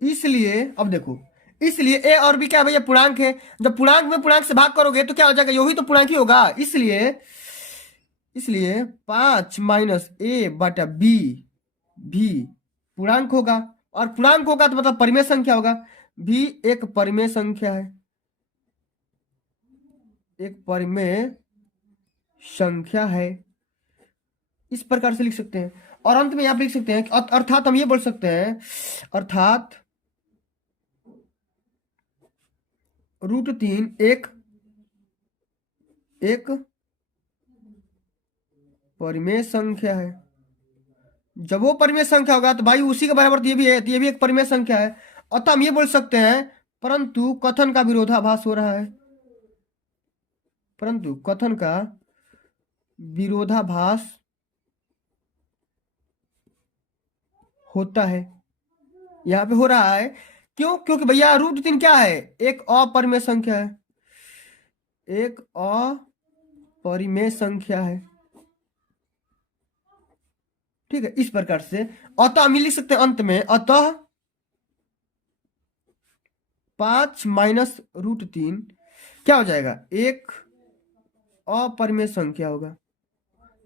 इसलिए अब देखो, इसलिए ए और बी क्या है भैया, पूर्णांक है। जब पूर्णांक में पूर्णांक से भाग करोगे तो क्या हो जाएगा, यही तो पूर्णांक ही होगा। इसलिए 5 माइनस ए बटा बी भी पूर्णांक होगा, और पूर्णांक होगा तो मतलब परिमेय संख्या होगा, भी एक परिमेय संख्या है, एक परिमेय संख्या है। इस प्रकार से लिख सकते हैं। और अंत में यहां पे लिख सकते हैं अर्थात हम ये बोल सकते हैं, अर्थात √3 एक परिमेय संख्या है। जब वो परिमेय संख्या होगा तो भाई उसी के बराबर तो ये भी है, तो ये भी एक परिमेय संख्या है। अतः हम ये बोल सकते हैं, परंतु कथन का विरोधाभास हो रहा है, परंतु कथन का विरोधाभास होता है, यहां पे हो रहा है। क्यों? क्योंकि भैया √3 क्या है, एक अपरिमेय संख्या है, एक अपरिमेय संख्या है, ठीक है। इस प्रकार से अतः हम लिख सकते हैं अंत में, अतः 5 माइनस √3 क्या हो जाएगा, एक अपरिमेय संख्या होगा।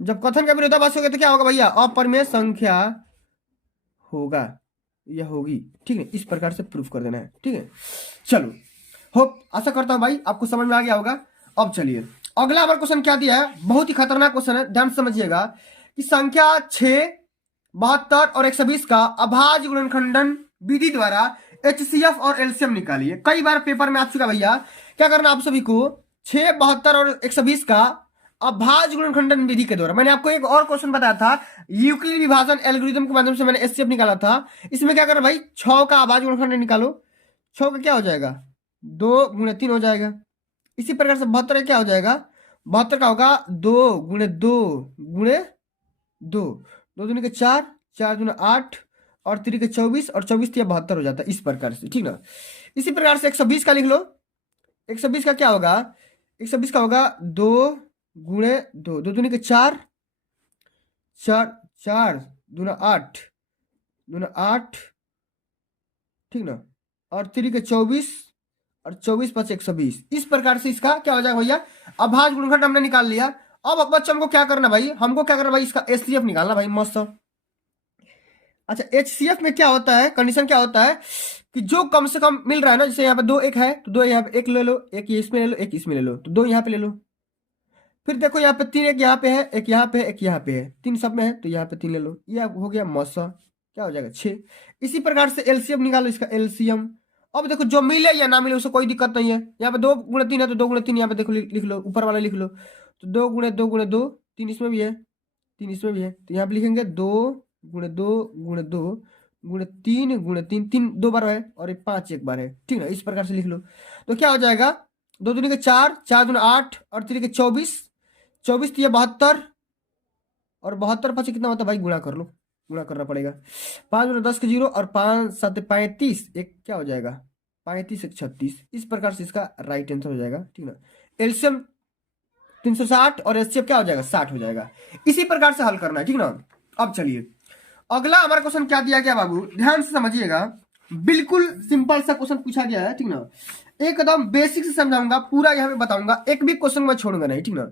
जब कथन का विरोधाभास होगा तो क्या होगा भैया, अपरिमेय संख्या होगा या होगी, ठीक है। इस प्रकार से प्रूफ कर देना है, ठीक है। चलो, होप आशा करता हूं भाई आपको समझ में आ गया होगा। अब चलिए अगला हमारा क्वेश्चन क्या दिया है, बहुत ही खतरनाक क्वेश्चन है, ध्यान से समझिएगा कि संख्या 6, 72 और 120 का अभाज्य गुणनखंडन विधि द्वारा HCF और LCM निकालिए। कई बार पेपर में आ चुका भैया, क्या करना आप सभी को, 6, 72 और 120 का अभाज्य गुणनखंडन विधि के द्वारा। मैंने आपको एक और क्वेश्चन बताया था, यूक्लिड विभाजन एल्गोरिथम के माध्यम से मैंने HCF निकाला था। इसमें क्या करना भाई, 6 का अभाज्य गुणनखंडन निकालो, 6 का क्या हो जाएगा, 2 × 3 हो जाएगा। इसी प्रकार से 72 का क्या हो जाएगा, 72 का होगा 2 × 2 × 2, 2 दूनी के 4, 4 दूना 8 और 3 के 24 और 24 या 72 हो जाता है, इस प्रकार से, ठीक ना। इसी प्रकार से 120 का लिख लो, 120 का क्या होगा, 120 का होगा 2 × 2, 2 दूनी के 4, 4 दूना 8 दूना 8, ठीक ना, और 3 के 24 और 24 + 5 120। इस प्रकार से इसका क्या हो जाएगा भैया, अभाज्य गुणनखंड हमने निकाल लिया। अब बच्चों हमको क्या करना भाई, हमको क्या करना भाई, इसका HCF निकालना भाई, मस्त। अच्छा, HCF में क्या होता है, कंडीशन क्या होता है कि जो कम से कम मिल रहा है ना, जैसे यहाँ पे 2 1 है तो 2 यहाँ पे 1 ले लो, 1 इसमें ले लो, 1 इसमें ले लो, तो 2 यहाँ पे ले लो। फिर देखो यहाँ पे 3, एक यहाँ पे है, एक यहाँ पे है, एक यहाँ पे है, 3 सब में है तो यहाँ पे 3 ले लो, ये हो गया मौसा, क्या हो जाएगा 6। इसी प्रकार से LCM निकालो, इसका LCM। अब देखो जो मिले या ना मिले उससे कोई दिक्कत नहीं है। यहाँ पे 2 × 3 है तो 2 × 3 यहाँ पे देखो लिख लो, ऊपर वाला लिख लो, तो 2 × 2 × 2, 3 इसमें भी है, 3 इसमें भी है, तो यहाँ पे लिखेंगे 2 × 2 × 2 × 3 × 3, 3 2 बार है और 5 1 बार है, ठीक है। इस प्रकार से लिख लो, तो क्या हो जाएगा, 2 दूनी के 4, 4 दूना 8 और 3 के 24, 24 या 72 और 72 5 कितना होता है भाई, गुणा कर लो, गुणा करना पड़ेगा। 5 × 10 के 0 और 5 7 35, एक क्या हो जाएगा 35 1 36। इस प्रकार से इसका राइट आंसर हो जाएगा, ठीक ना। एलसीएम 360 और एचसीएफ क्या हो जाएगा 60 हो जाएगा। इसी प्रकार से हल करना है, ठीक ना। अब चलिए अगला हमारा क्वेश्चन क्या दिया गया बाबू, ध्यान से समझिएगा, बिल्कुल सिंपल सा क्वेश्चन पूछा गया है, ठीक ना। एकदम बेसिक से समझाऊंगा, पूरा यहाँ पे बताऊंगा, एक भी क्वेश्चन मैं छोड़ूंगा नहीं, ठीक ना।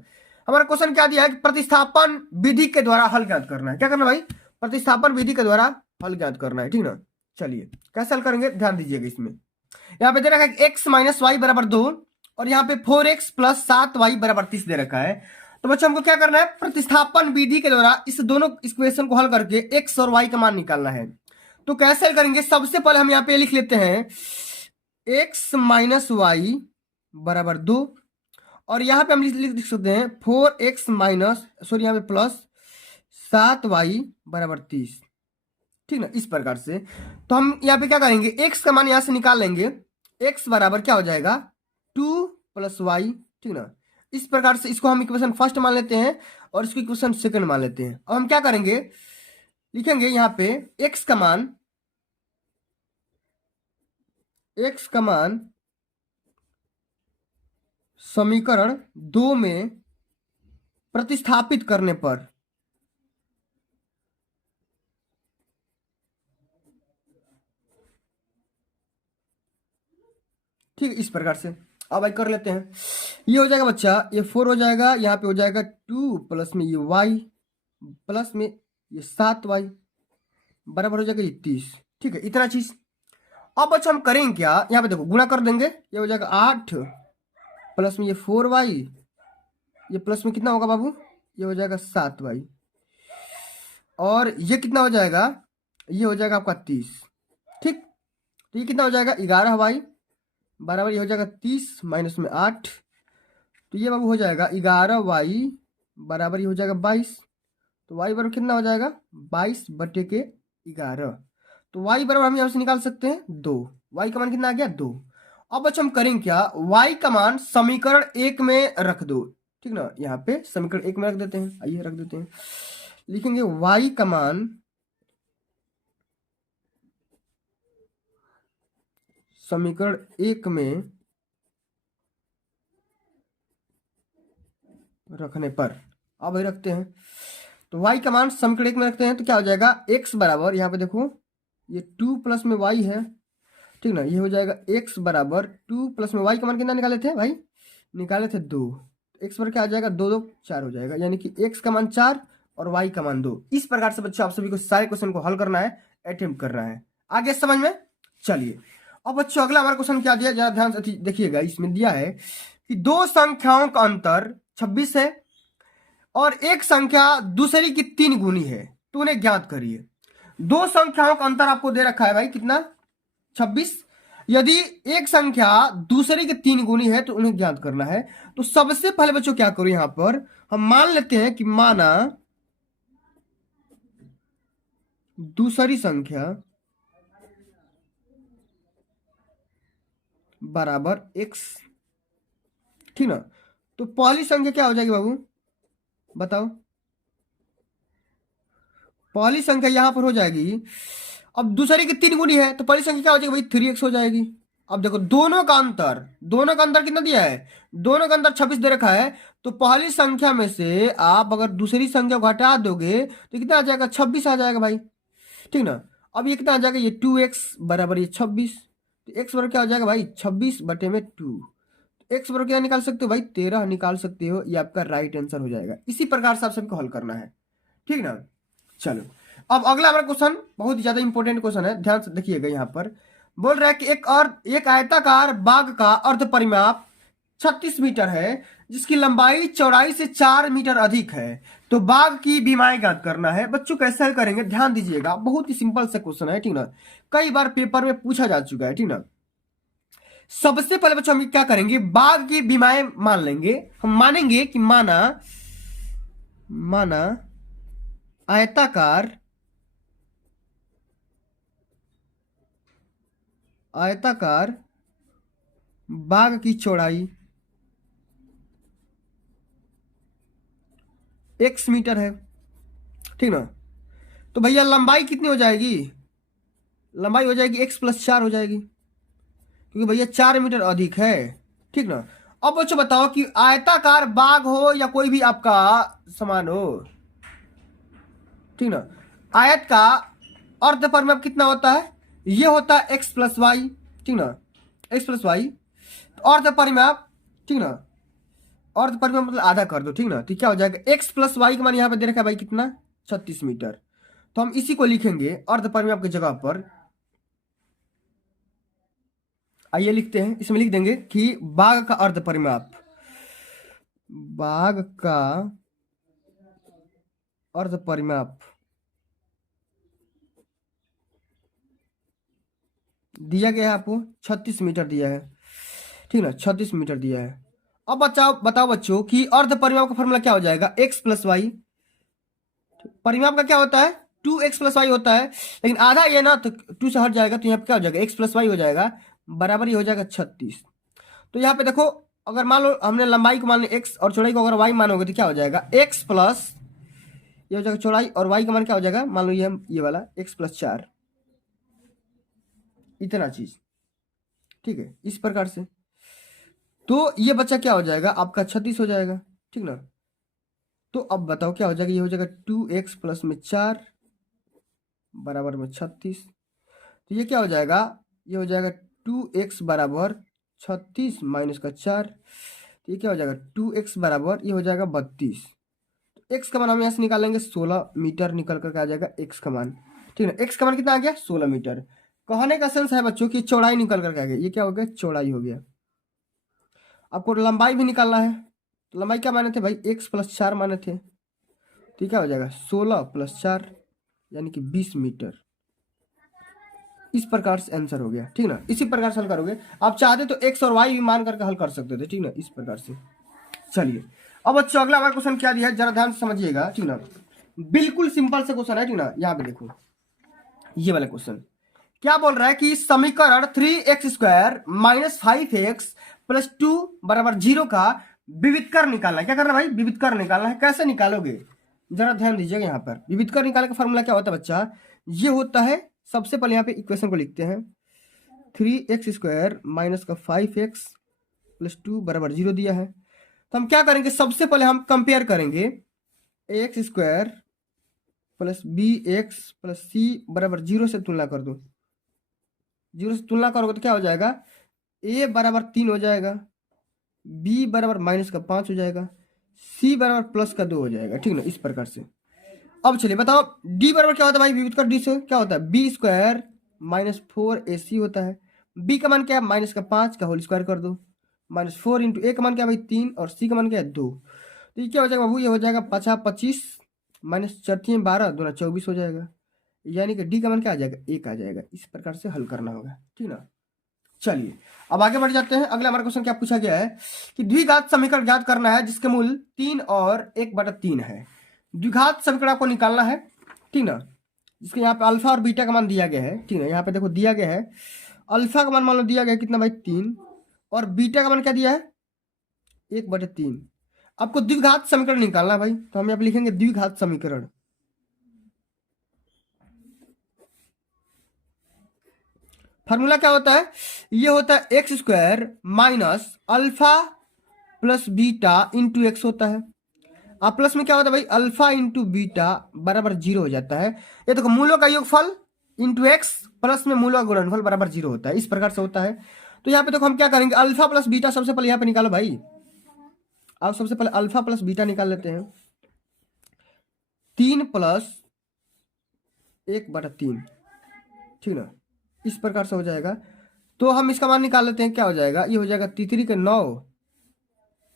हमारा क्वेश्चन क्या दिया है कि प्रतिस्थापन विधि के द्वारा हल ज्ञात करना है। क्या करना भाई, प्रतिस्थापन विधि के द्वारा हल ज्ञात करना है, ठीक ना। चलिए कैसे हल करेंगे, ध्यान दीजिएगा। इसमें यहाँ पे दे रखा है x - y = 2 और यहाँ पे 4x + 7y = 30 दे रखा है। तो बच्चों हमको क्या करना है, प्रतिस्थापन विधि के द्वारा इस दोनों इक्वेशन को हल करके x और y का मान निकालना है। तो कैसे हल करेंगे, सबसे पहले हम यहाँ पे लिख लेते हैं एक्स माइनस वाई बराबर 2, और यहाँ पे हम लिख सकते हैं 4x माइनस सॉरी यहाँ पे प्लस 7y बराबर 30। ठीक ना, इस प्रकार से। तो हम यहाँ पे क्या करेंगे, x का मान यहाँ से निकाल लेंगे। x बराबर क्या हो जाएगा 2 प्लस वाई। ठीक ना, इस प्रकार से इसको हम इक्वेशन फर्स्ट मान लेते हैं और इसको इक्वेशन सेकंड मान लेते हैं। अब हम क्या करेंगे, लिखेंगे यहाँ पे x का मान समीकरण 2 में प्रतिस्थापित करने पर ठीक है, इस प्रकार से। अब भाई कर लेते हैं, ये हो जाएगा बच्चा, ये 4 हो जाएगा, यहाँ पे हो जाएगा 2 प्लस में ये y प्लस में ये 7y बराबर हो जाएगा ये 30। ठीक है, इतना चीज। अब बच्चा हम करेंगे क्या, यहाँ पे देखो गुणा कर देंगे, ये हो जाएगा 8 प्लस में ये 4y, ये प्लस में कितना होगा बाबू, ये हो जाएगा 7y, और ये कितना हो जाएगा, ये हो जाएगा आपका 30। ठीक, तो ये कितना हो जाएगा 11y बराबर ये हो जाएगा 30 माइनस में 8, तो ये बाबू हो जाएगा 11y बराबर ये हो जाएगा 22। तो y बराबर कितना हो जाएगा 22/11। तो y बराबर हम यहाँ से निकाल सकते हैं 2। y का मान कितना आ गया 2। अब बच्चा हम करेंगे क्या, y का मान समीकरण 1 में रख दो। ठीक ना, यहाँ पे समीकरण 1 में रख देते हैं, आइए रख देते हैं। लिखेंगे y का मान समीकरण 1 में रखने पर, अब वही रखते हैं। तो y का मान समीकरण 1 में रखते हैं तो क्या हो जाएगा, x बराबर यहाँ पे देखो ये 2 प्लस में y है। ठीक ना, ये हो जाएगा x बराबर 2 प्लस में y का मान कितना निकाले थे भाई, निकाले थे 2। x पर क्या आ जाएगा 2 2 4 हो जाएगा, यानी कि x का मान 4 और y का मान 2। इस प्रकार से बच्चों आप सभी को सारे क्वेश्चन को हल करना है, अटेम्प्ट करना है। आगे समझ में। चलिए अब बच्चों अगला हमारा क्वेश्चन क्या दिया, जरा ध्यान से देखिएगा। इसमें दिया है कि दो संख्याओं का अंतर 26 है और एक संख्या दूसरी की 3 गुनी है, तो उन्हें ज्ञात करिए। दो संख्याओं का अंतर आपको दे रखा है भाई कितना, 26। यदि एक संख्या दूसरे के 3 गुनी है तो उन्हें ज्ञात करना है। तो सबसे पहले बच्चों क्या करो, यहां पर हम मान लेते हैं कि माना दूसरी संख्या बराबर x। ठीक ना, तो पहली संख्या क्या हो जाएगी बाबू बताओ, पहली संख्या यहां पर हो जाएगी, अब दूसरी की 3 गुनी है तो पहली संख्या क्या हो जाएगी भाई 3x हो जाएगी। अब देखो दोनों का अंतर कितना दिया है, दोनों का अंतर 26 दे रखा है। तो पहली संख्या में से आप अगर दूसरी संख्या को हटा दोगे तो कितना आ जाएगा 26 आ जाएगा भाई। ठीक ना, अब ये कितना आ जाएगा, ये 2x बराबर ये 26। तो x बराबर क्या हो जाएगा भाई 26/2। x बराबर क्या निकाल सकते हो भाई 13 निकाल सकते हो, ये आपका राइट आंसर हो जाएगा। इसी प्रकार से आप सबको हल करना है। ठीक ना, चलो अब अगला हमारा क्वेश्चन बहुत ही ज्यादा इंपॉर्टेंट क्वेश्चन है, ध्यान से देखिएगा। यहाँ पर बोल रहा है कि एक आयताकार बाग का अर्ध परिमाप 36 मीटर है जिसकी लंबाई चौड़ाई से 4 मीटर अधिक है, तो बाग की बीमाएं ज्ञात करना है। बच्चों कैसे हल करेंगे ध्यान दीजिएगा, बहुत ही सिंपल सा क्वेश्चन है। ठीक ना, कई बार पेपर में पूछा जा चुका है। ठीक ना, सबसे पहले बच्चों हम क्या करेंगे, बाग की बीमाएं मान लेंगे। हम मानेंगे कि माना आयताकार बाग की चौड़ाई x मीटर है। ठीक ना, तो भैया लंबाई कितनी हो जाएगी, लंबाई हो जाएगी x + 4 हो जाएगी, क्योंकि भैया 4 मीटर अधिक है। ठीक ना, अब बच्चों बताओ कि आयताकार बाग हो या कोई भी आपका सामान हो, ठीक ना, आयत का अर्ध परिमाप कितना होता है, ये होता है x + y। ठीक ना, x + y, तो अर्ध परिमाप, ठीक ना, अर्ध परिमाप मतलब आधा कर दो। ठीक ना, तो क्या हो जाएगा x + y का मान यहाँ पे दे रखा है भाई कितना 36 मीटर। तो हम इसी को लिखेंगे अर्ध परिमाप की जगह पर। आइए लिखते हैं, इसमें लिख देंगे कि बाग का अर्ध परिमाप, बाग का अर्ध परिमाप दिया गया है आपको 36 मीटर दिया है, ठीक ना, 36 मीटर दिया है। अब बताओ बच्चों कि अर्ध परिमाप का फॉर्मूला क्या हो जाएगा, एक्स प्लस वाई। परिमाप का क्या होता है, 2x+y होता है, लेकिन आधा ये ना तो 2 से हट जाएगा, तो यहाँ पे क्या हो जाएगा, x+y हो जाएगा, बराबर ही हो जाएगा 36। तो यहाँ पे देखो, अगर मान लो हमने लंबाई को मान लिया x और चौड़ाई को अगर y मानोगे तो क्या हो जाएगा, x प्लस ये हो जाएगा चौड़ाई, और y का मान क्या हो जाएगा, मान लो ये वाला x+4, इतना चीज, ठीक है, इस प्रकार से। तो ये बच्चा क्या हो जाएगा आपका 36 हो जाएगा, ठीक ना। तो अब बताओ क्या हो जाएगा, ये हो जाएगा 2x प्लस में 4 बराबर में 36। तो ये क्या हो जाएगा, ये हो जाएगा 2x बराबर 36 माइनस का 4, तो ये क्या हो जाएगा 2x बराबर ये हो जाएगा 32। तो x का मान हम यहाँ से निकालेंगे 16 मीटर, निकल करके आ जाएगा x का मान, ठीक है। x का मान कितना आ गया, 16 मीटर। कहने का सेंस है बच्चों की चौड़ाई निकल करके आ गया, ये क्या हो गया, चौड़ाई हो गया। आपको लंबाई भी निकालना है, तो लंबाई क्या माने थे भाई, x+4 माने थे, तो ये क्या हो जाएगा 16 + 4 यानी कि 20 मीटर। इस प्रकार से आंसर हो गया, ठीक ना। इसी प्रकार से हल करोगे, आप चाहते तो x और y भी मान करके हल कर सकते थे, ठीक ना, इस प्रकार से। चलिए अब बच्चों अगला हमारा क्वेश्चन क्या दिया है, जरा ध्यान से समझिएगा, ठीक ना। बिल्कुल सिंपल से क्वेश्चन है, ठीक ना। यहाँ पे देखो ये वाला क्वेश्चन क्या बोल रहा है कि समीकरण 3x² - 5x + 2 बराबर 0 का विविधकर निकालना है। क्या करना है भाई, विविधकर निकालना है। कैसे निकालोगे, जरा ध्यान दीजिएगा। यहाँ पर विविधकर निकालने का फॉर्मूला क्या होता है बच्चा, ये होता है, सबसे पहले यहाँ पे इक्वेशन को लिखते हैं, 3x² - 5x + 2 बराबर 0 दिया है। तो हम क्या करेंगे, सबसे पहले हम कंपेयर करेंगे, ax² + bx + c बराबर 0 से तुलना कर दो। 0 से तुलना करोगे तो क्या हो जाएगा, a बराबर 3 हो जाएगा, b बराबर -5 हो जाएगा, c बराबर +2 हो जाएगा, ठीक ना, इस प्रकार से। अब चलिए बताओ d बराबर क्या होता है भाई, विविध कर d से क्या होता है, b² - 4ac होता है। b का मान क्या है, -5 का होल स्क्वायर कर दो, -4 इंटू a का मान क्या है भाई 3, और c का मान क्या है 2। तो ये क्या हो जाएगा बाबू, ये हो जाएगा 5 25 -4 12 दूना 24 हो जाएगा, यानी कि d का मान क्या आ जाएगा, 1 आ जाएगा। इस प्रकार से हल करना होगा, ठीक ना। चलिए अब आगे बढ़ जाते हैं। अगला हमारा क्वेश्चन क्या पूछा गया है कि द्विघात समीकरण ज्ञात करना है जिसके मूल 3 और 1/3 है। द्विघात समीकरण आपको निकालना है, ठीक ना, जिसके यहाँ पे अल्फा और बीटा का मान दिया गया है, ठीक है। यहाँ पे देखो दिया गया है, अल्फा का मान मान लो दिया गया है कितना भाई 3, और बीटा का मान क्या दिया है 1/3। आपको द्विघात समीकरण निकालना है भाई, तो हम यहाँ पे लिखेंगे द्विघात समीकरण। फार्मूला क्या होता है, ये होता है x² - alpha + beta into x होता है। अब प्लस में क्या होता है भाई, अल्फा इंटू बीटा बराबर 0 हो जाता है। ये देखो मूलों का योगफल इंटू एक्स प्लस में मूलों का गुणनफल बराबर 0 होता है, इस प्रकार से होता है। तो यहाँ पे देखो हम क्या करेंगे, अल्फा प्लस बीटा सबसे पहले यहाँ पे निकालो भाई। अब सबसे पहले अल्फा प्लस बीटा निकाल लेते हैं, 3 + 1/3, ठीक ना, इस प्रकार से हो जाएगा। तो हम इसका मान निकाल लेते हैं, क्या हो जाएगा, ये हो जाएगा 3 के 9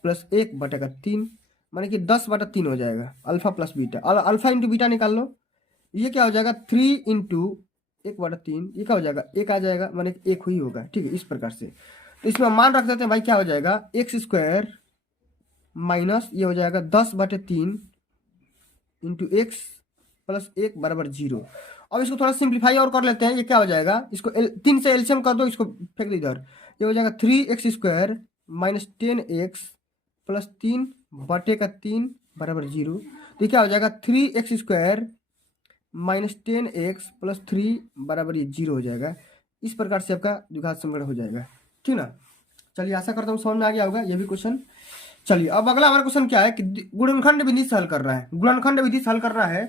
+ 1/3, माने कि 10/3 हो जाएगा alpha plus beta. Alpha into beta निकाल लो, ये क्या हो जाएगा 3 × 1/3, ये क्या हो जाएगा 1 आ जाएगा, माने 1 ही होगा, ठीक है, इस प्रकार से। तो इसमें हम मान रख देते हैं भाई, क्या हो जाएगा x² माइनस ये हो जाएगा 10/3 इंटू एक्स प्लस 1 बराबर 0। अब इसको थोड़ा सिंप्लीफाई और कर लेते हैं, ये क्या हो जाएगा, इसको 3 से एलसीएम कर दो, इसको फेंक दो इधर, ये हो जाएगा 3x² - 10x + 3/3 बराबर 0। तो क्या हो जाएगा 3x² - 10x + 3 बराबर ये 0 हो जाएगा। इस प्रकार से आपका द्विघात समीकरण हो जाएगा, ठीक ना। चलिए आशा करता हूँ समझ में आ गया होगा ये भी क्वेश्चन। चलिए अब अगला हमारा क्वेश्चन क्या है कि गुणनखंड विधि से हल करना है, गुणनखंड विधि से हल करना है,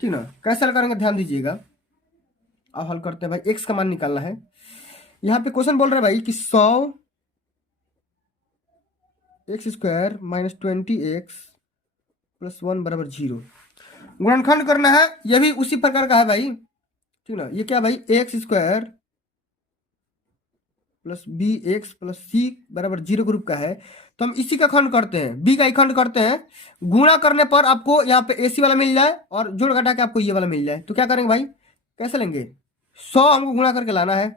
ठीक ना। कैसे हल करेंगे ध्यान दीजिएगा। अब हल करते हैं भाई, एक्स का मान निकालना है। यहाँ पे क्वेश्चन बोल रहा है भाई कि 100 x² - 20x + 1 बराबर 0 गुणनखंड करना है, यह भी उसी प्रकार का है भाई, ठीक ना। ये क्या भाई x² + bx + c बराबर 0 ग्रुप का है, तो हम इसी का खंड करते हैं, b का ही खंड करते हैं। गुणा करने पर आपको यहाँ पे ac वाला मिल जाए और जोड़ घटा के आपको ये वाला मिल जाए, तो क्या करेंगे भाई, कैसे लेंगे, 100 हमको गुणा करके लाना है,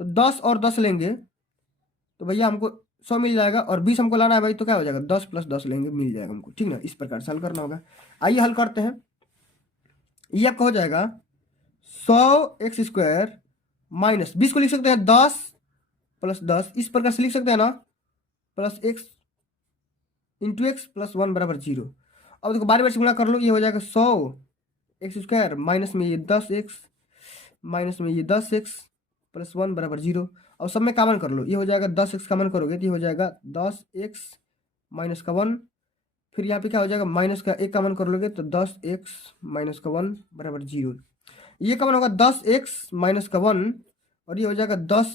तो 10 और 10 लेंगे तो भैया हमको 100 मिल जाएगा, और 20 हमको लाना है भाई, तो क्या हो जाएगा 10 + 10 लेंगे, मिल जाएगा हमको, ठीक ना। इस प्रकार से हल करना होगा। आइए हल करते हैं। ये आपका हो जाएगा 100x² माइनस 20 को लिख सकते हैं 10 + 10, इस प्रकार से लिख सकते हैं ना, plus x into x plus 1 बराबर 0। अब देखो बारी बारी से गुणा कर लो, ये हो जाएगा 100x² माइनस में ये 10x माइनस में ये 10x प्लस 1 बराबर 0। और सब में कॉमन कर लो, ये हो जाएगा 10x कॉमन करोगे तो ये हो जाएगा 10x माइनस का 1, फिर यहाँ पे क्या हो जाएगा माइनस का 1 कॉमन कर लोगे तो 10x माइनस का 1 बराबर 0। ये कॉमन होगा 10x माइनस का 1, और ये हो जाएगा 10।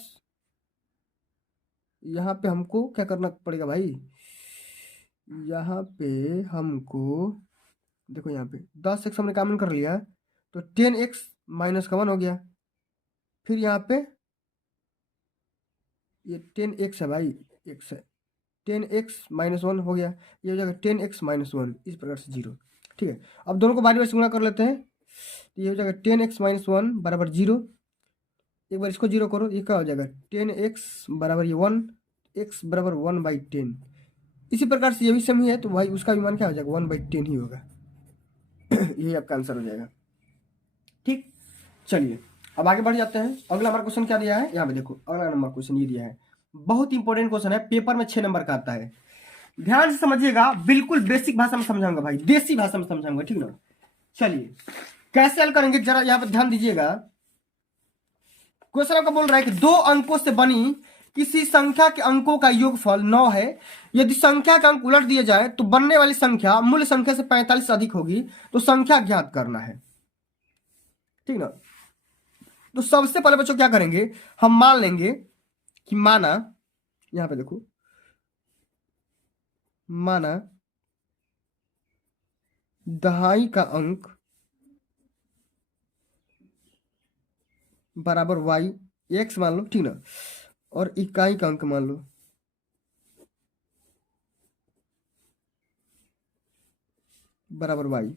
यहाँ पे हमको क्या करना पड़ेगा भाई, यहाँ पे हमको देखो, यहाँ पे 10x हमने कॉमन कर लिया तो 10x माइनस का 1 हो गया। फिर यहाँ पे ये 10x है भाई, x है, 10x माइनस 1 हो गया, ये हो जाएगा 10x माइनस 1, इस प्रकार से 0। ठीक है, अब दोनों को बारी बारी से गुणा कर लेते हैं, तो ये हो जाएगा 10x माइनस 1 बराबर 0। एक बार इसको 0 करो, ये क्या हो जाएगा 10x बराबर ये 1, x बराबर 1/10। इसी प्रकार से ये भी सेम ही है, तो भाई उसका भी मान क्या हो जाएगा 1/10 ही होगा। यही आपका आंसर हो जाएगा। ठीक, चलिए अब आगे बढ़ जाते हैं। अगला हमारा क्वेश्चन क्या दिया है, यहाँ पे देखो, अगला नंबर क्वेश्चन ये दिया है, बहुत इंपॉर्टेंट क्वेश्चन है, पेपर में 6 नंबर का आता है। ध्यान से समझिएगा, बिल्कुल बेसिक भाषा में समझाऊंगा भाई, देसी भाषा में समझाऊंगा, ठीक ना। चलिए कैसे हल करेंगे जरा यहाँ पर ध्यान दीजिएगा। क्वेश्चन आपका बोल रहा है कि 2 अंकों से बनी किसी संख्या के अंकों का योगफल 9 है। यदि संख्या का अंक उलट दिए जाए तो बनने वाली संख्या मूल संख्या से 45 से अधिक होगी, तो संख्या ज्ञात करना है, ठीक ना। तो सबसे पहले बच्चों क्या करेंगे, हम मान लेंगे कि माना, यहां पे देखो, माना दहाई का अंक बराबर y, x मान लो, ठीक ना, और इकाई का अंक मान लो बराबर y।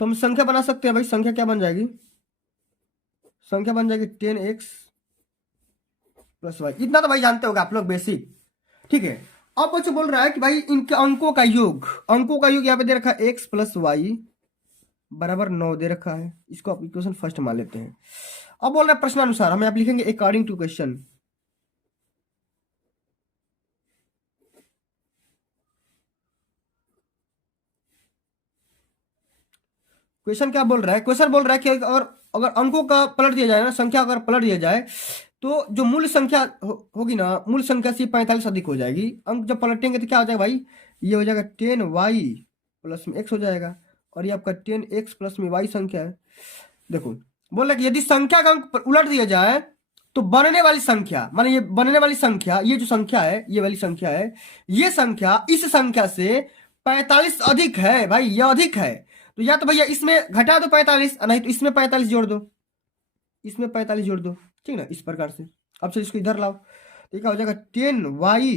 तो हम संख्या बना सकते हैं भाई, संख्या क्या बन जाएगी, संख्या बन जाएगी 10x प्लस y। इतना तो भाई जानते होगा आप लोग बेसिक, ठीक है। अब बच्चों बोल रहा है कि भाई इनके अंकों का योग, अंकों का योग यहाँ पे दे रखा है x प्लस वाई बराबर 9 दे रखा है, इसको आप इक्वेशन फर्स्ट मान लेते हैं। अब बोल रहा है प्रश्नानुसार, हमें आप लिखेंगे अकॉर्डिंग टू क्वेश्चन। क्वेश्चन क्या बोल रहा है, क्वेश्चन बोल रहा है कि अगर अंकों का पलट दिया जाए ना, संख्या अगर पलट दिया जाए तो जो मूल संख्या होगी ना, मूल संख्या से 45 अधिक हो जाएगी। अंक जब पलटेंगे तो क्या हो जाएगा भाई, ये हो जाएगा 10y प्लस में x हो जाएगा, और ये आपका 10x प्लस में y संख्या है। देखो बोल रहा है कि यदि संख्या का अंक उलट दिया जाए तो बनने वाली संख्या, माने ये बनने वाली संख्या, ये जो संख्या है, ये वाली संख्या है, ये संख्या इस संख्या से 45 अधिक है भाई, ये अधिक है। तो या तो भैया इसमें घटा दो 45, नहीं तो इसमें 45 जोड़ दो, इसमें 45 जोड़ दो, ठीक ना, इस प्रकार से। अब से इसको इधर लाओ, तो क्या हो जाएगा 10y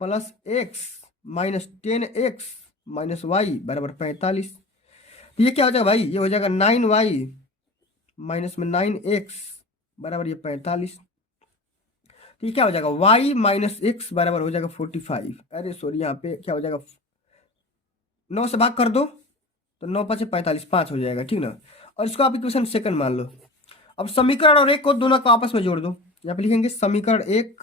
plus x minus 10x minus y बराबर 45। तो ये क्या हो जाएगा भाई, ये हो जाएगा 9y माइनस में 9x बराबर ये 45। तो ये क्या हो जाएगा y माइनस x बराबर हो जाएगा 45। अरे सॉरी, यहाँ पे क्या हो जाएगा, 9 से भाग कर दो तो 9 5 45, 5 हो जाएगा, ठीक ना। और इसको आप इक्वेशन सेकंड मान लो। अब समीकरण और 1 को दोनों को आपस में जोड़ दो, यहाँ पे लिखेंगे समीकरण 1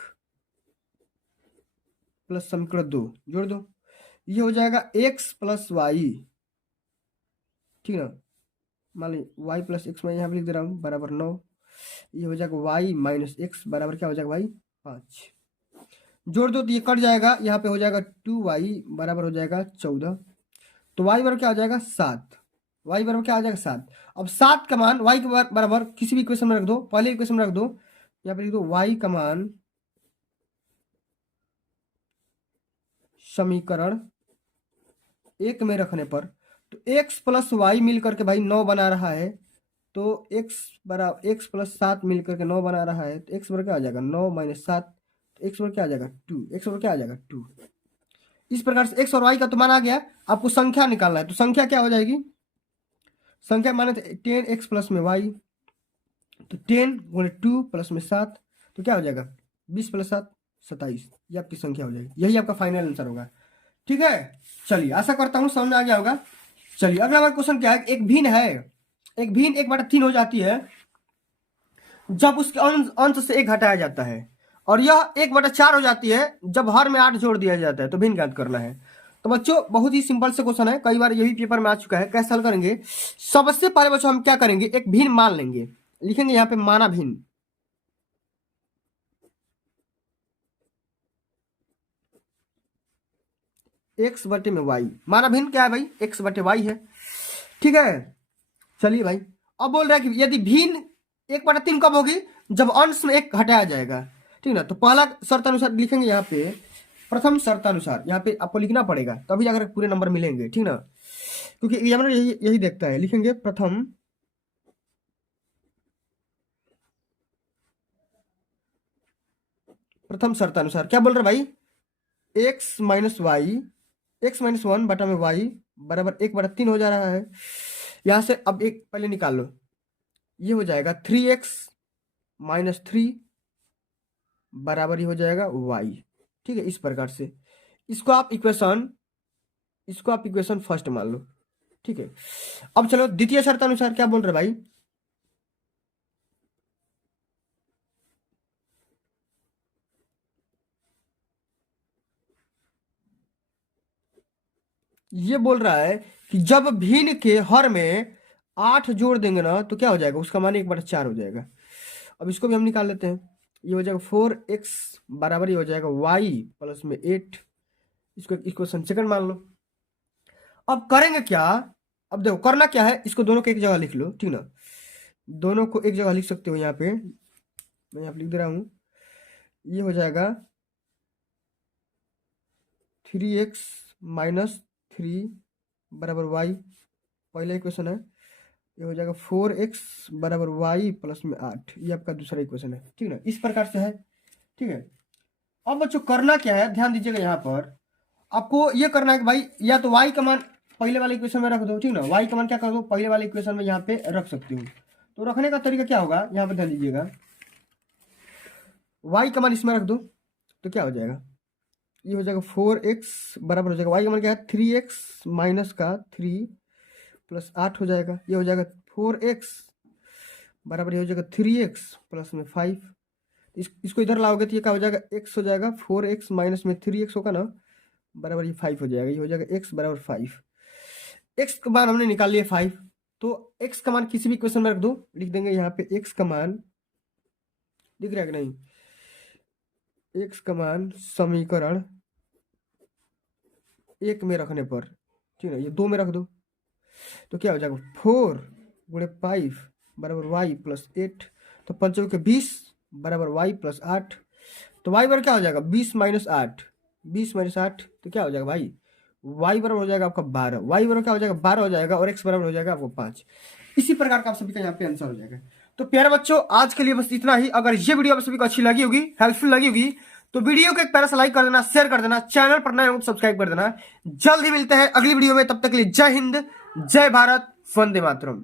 प्लस समीकरण 2 जोड़ दो, ये हो जाएगा x प्लस वाई, ठीक ना। मान ली y प्लस एक्स मैं यहाँ पे लिख दे रहा हूँ बराबर 9, ये हो जाएगा y माइनस एक्स बराबर क्या हो जाएगा भाई 5। जोड़ दो तो ये कट जाएगा, यहाँ पे हो जाएगा 2y बराबर हो जाएगा 14। तो y बराबर क्या हो जाएगा 7, y बराबर क्या आ जाएगा 7। अब 7 का मान y के बराबर किसी भी इक्वेशन में रख दो, पहले इक्वेशन में रख दो, यहाँ पे लिख दो y का मान समीकरण 1 में रखने पर, तो x प्लस वाई मिल करके भाई 9 बना रहा है, तो x प्लस 7 मिल करके 9 बना रहा है, तो x बराबर क्या आ जाएगा 9 माइनस 7, तो x बराबर क्या आ जाएगा 2, x बराबर क्या आ जाएगा 2। इस प्रकार से x और y का तो मान आ गया, आपको संख्या निकालना है, तो संख्या क्या हो जाएगी, संख्या माने 10x प्लस में y तो 10 × 2 प्लस में 7, तो क्या हो जाएगा 20 + 7 27, ये आपकी संख्या हो जाएगी। यही आपका फाइनल आंसर होगा। ठीक है, चलिए आशा करता हूँ समझ में आ गया होगा। चलिए अगला हमारा क्वेश्चन क्या है, एक भिन्न है, एक भिन्न 1/3 हो जाती है जब उसके अंश से 1 घटाया जाता है, और यह 1/4 हो जाती है जब हर में 8 जोड़ दिया जाता है। तो भिन्न ज्ञात करना है। तो बच्चों बहुत ही सिंपल से क्वेश्चन है, कई बार यही पेपर में आ चुका है। कैसे हल करेंगे, सबसे पहले बच्चों हम क्या करेंगे, एक भिन्न मान लेंगे, लिखेंगे यहाँ पे माना भिन्न, x/y। माना भिन्न क्या है भाई, x/y है। ठीक है, चलिए भाई अब बोल रहा है कि यदि भिन्न 1/3 कब होगी, जब अंश में 1 घटाया जाएगा। ठीक ना, तो पहला शर्तानुसार लिखेंगे यहाँ पे, प्रथम शर्तानुसार यहाँ पे आपको लिखना पड़ेगा, तभी अगर पूरे नंबर मिलेंगे। ठीक ना, क्योंकि एग्जामिनर यही देखता है। लिखेंगे प्रथम शर्तानुसार क्या बोल रहे भाई, x - y, x-1 बटा में y बराबर 1/3 हो जा रहा है। यहां से अब एक पहले निकाल लो, ये हो जाएगा 3x - 3 बराबर ही हो जाएगा y। ठीक है, इस प्रकार से इसको आप इक्वेशन फर्स्ट मान लो। ठीक है, अब चलो द्वितीय शर्तानुसार क्या बोल रहे भाई, ये बोल रहा है कि जब भिन्न के हर में 8 जोड़ देंगे ना, तो क्या हो जाएगा, उसका मान 1/4 हो जाएगा। अब इसको भी हम निकाल लेते हैं, ये हो जाएगा 4x बराबर ही हो जाएगा y प्लस में 8। इसको इक्वेशन सेकंड मान लो। अब करेंगे क्या, अब देखो करना क्या है, इसको दोनों को एक जगह लिख लो। ठीक ना, दोनों को एक जगह लिख सकते हो, यहाँ पे मैं यहाँ पे लिख दे रहा हूँ, ये हो जाएगा 3x - 3 बराबर y, पहला इक्वेशन है। ये हो जाएगा 4x बराबर y प्लस में 8, ये आपका दूसरा इक्वेशन है। ठीक ना, इस प्रकार से है। ठीक है, अब बच्चों करना क्या है, ध्यान दीजिएगा, यहाँ पर आपको ये करना है कि भाई या तो y का मान पहले वाले इक्वेशन में रख दो। ठीक ना, y का मान क्या कर दो, पहले वाले इक्वेशन में यहाँ पे रख सकते हो। तो रखने का तरीका क्या होगा, यहाँ पे ध्यान दीजिएगा, y का मान इसमें रख दो, तो क्या हो जाएगा, ये हो जाएगा 4x बराबर हो जाएगा, y का मान क्या है 3x माइनस का 3 प्लस 8 हो जाएगा। ये हो जाएगा 4x बराबर ये हो जाएगा 3x प्लस में 5। इसको इधर लाओगे तो ये क्या हो जाएगा, x हो जाएगा, 4x माइनस में 3x होगा ना, बराबर ये 5 हो जाएगा। ये हो जाएगा x बराबर 5। x का मान हमने निकाल लिया 5, तो x का मान किसी भी इक्वेशन में रख दो, लिख देंगे यहाँ पे x का मान, दिख रहा है कि नहीं, x का मान समीकरण 1 में रखने पर, ठीक है, ये 2 में रख दो, तो क्या हो जाएगा 4 × 5 बराबर y प्लस 8, तो 5 के 20 बराबर y प्लस 8, तो y बराबर क्या हो जाएगा 20 - 8, 20 - 8, तो क्या हो जाएगा भाई y बराबर हो जाएगा आपका 12, y बराबर क्या हो जाएगा 12 हो जाएगा, और x बराबर हो जाएगा आपको 5। इसी प्रकार का आप सभी का यहाँ पे आंसर हो जाएगा। तो प्यारे बच्चों आज के लिए बस इतना ही। अगर ये वीडियो आप सभी को अच्छी लगी होगी, हेल्पफुल लगी होगी, तो वीडियो को एक प्यारा सा लाइक कर देना, शेयर कर देना, चैनल पर नए हो तो सब्सक्राइब कर देना। जल्द ही मिलते हैं अगली वीडियो में, तब तक के लिए जय हिंद, जय भारत, वंदे मातरम।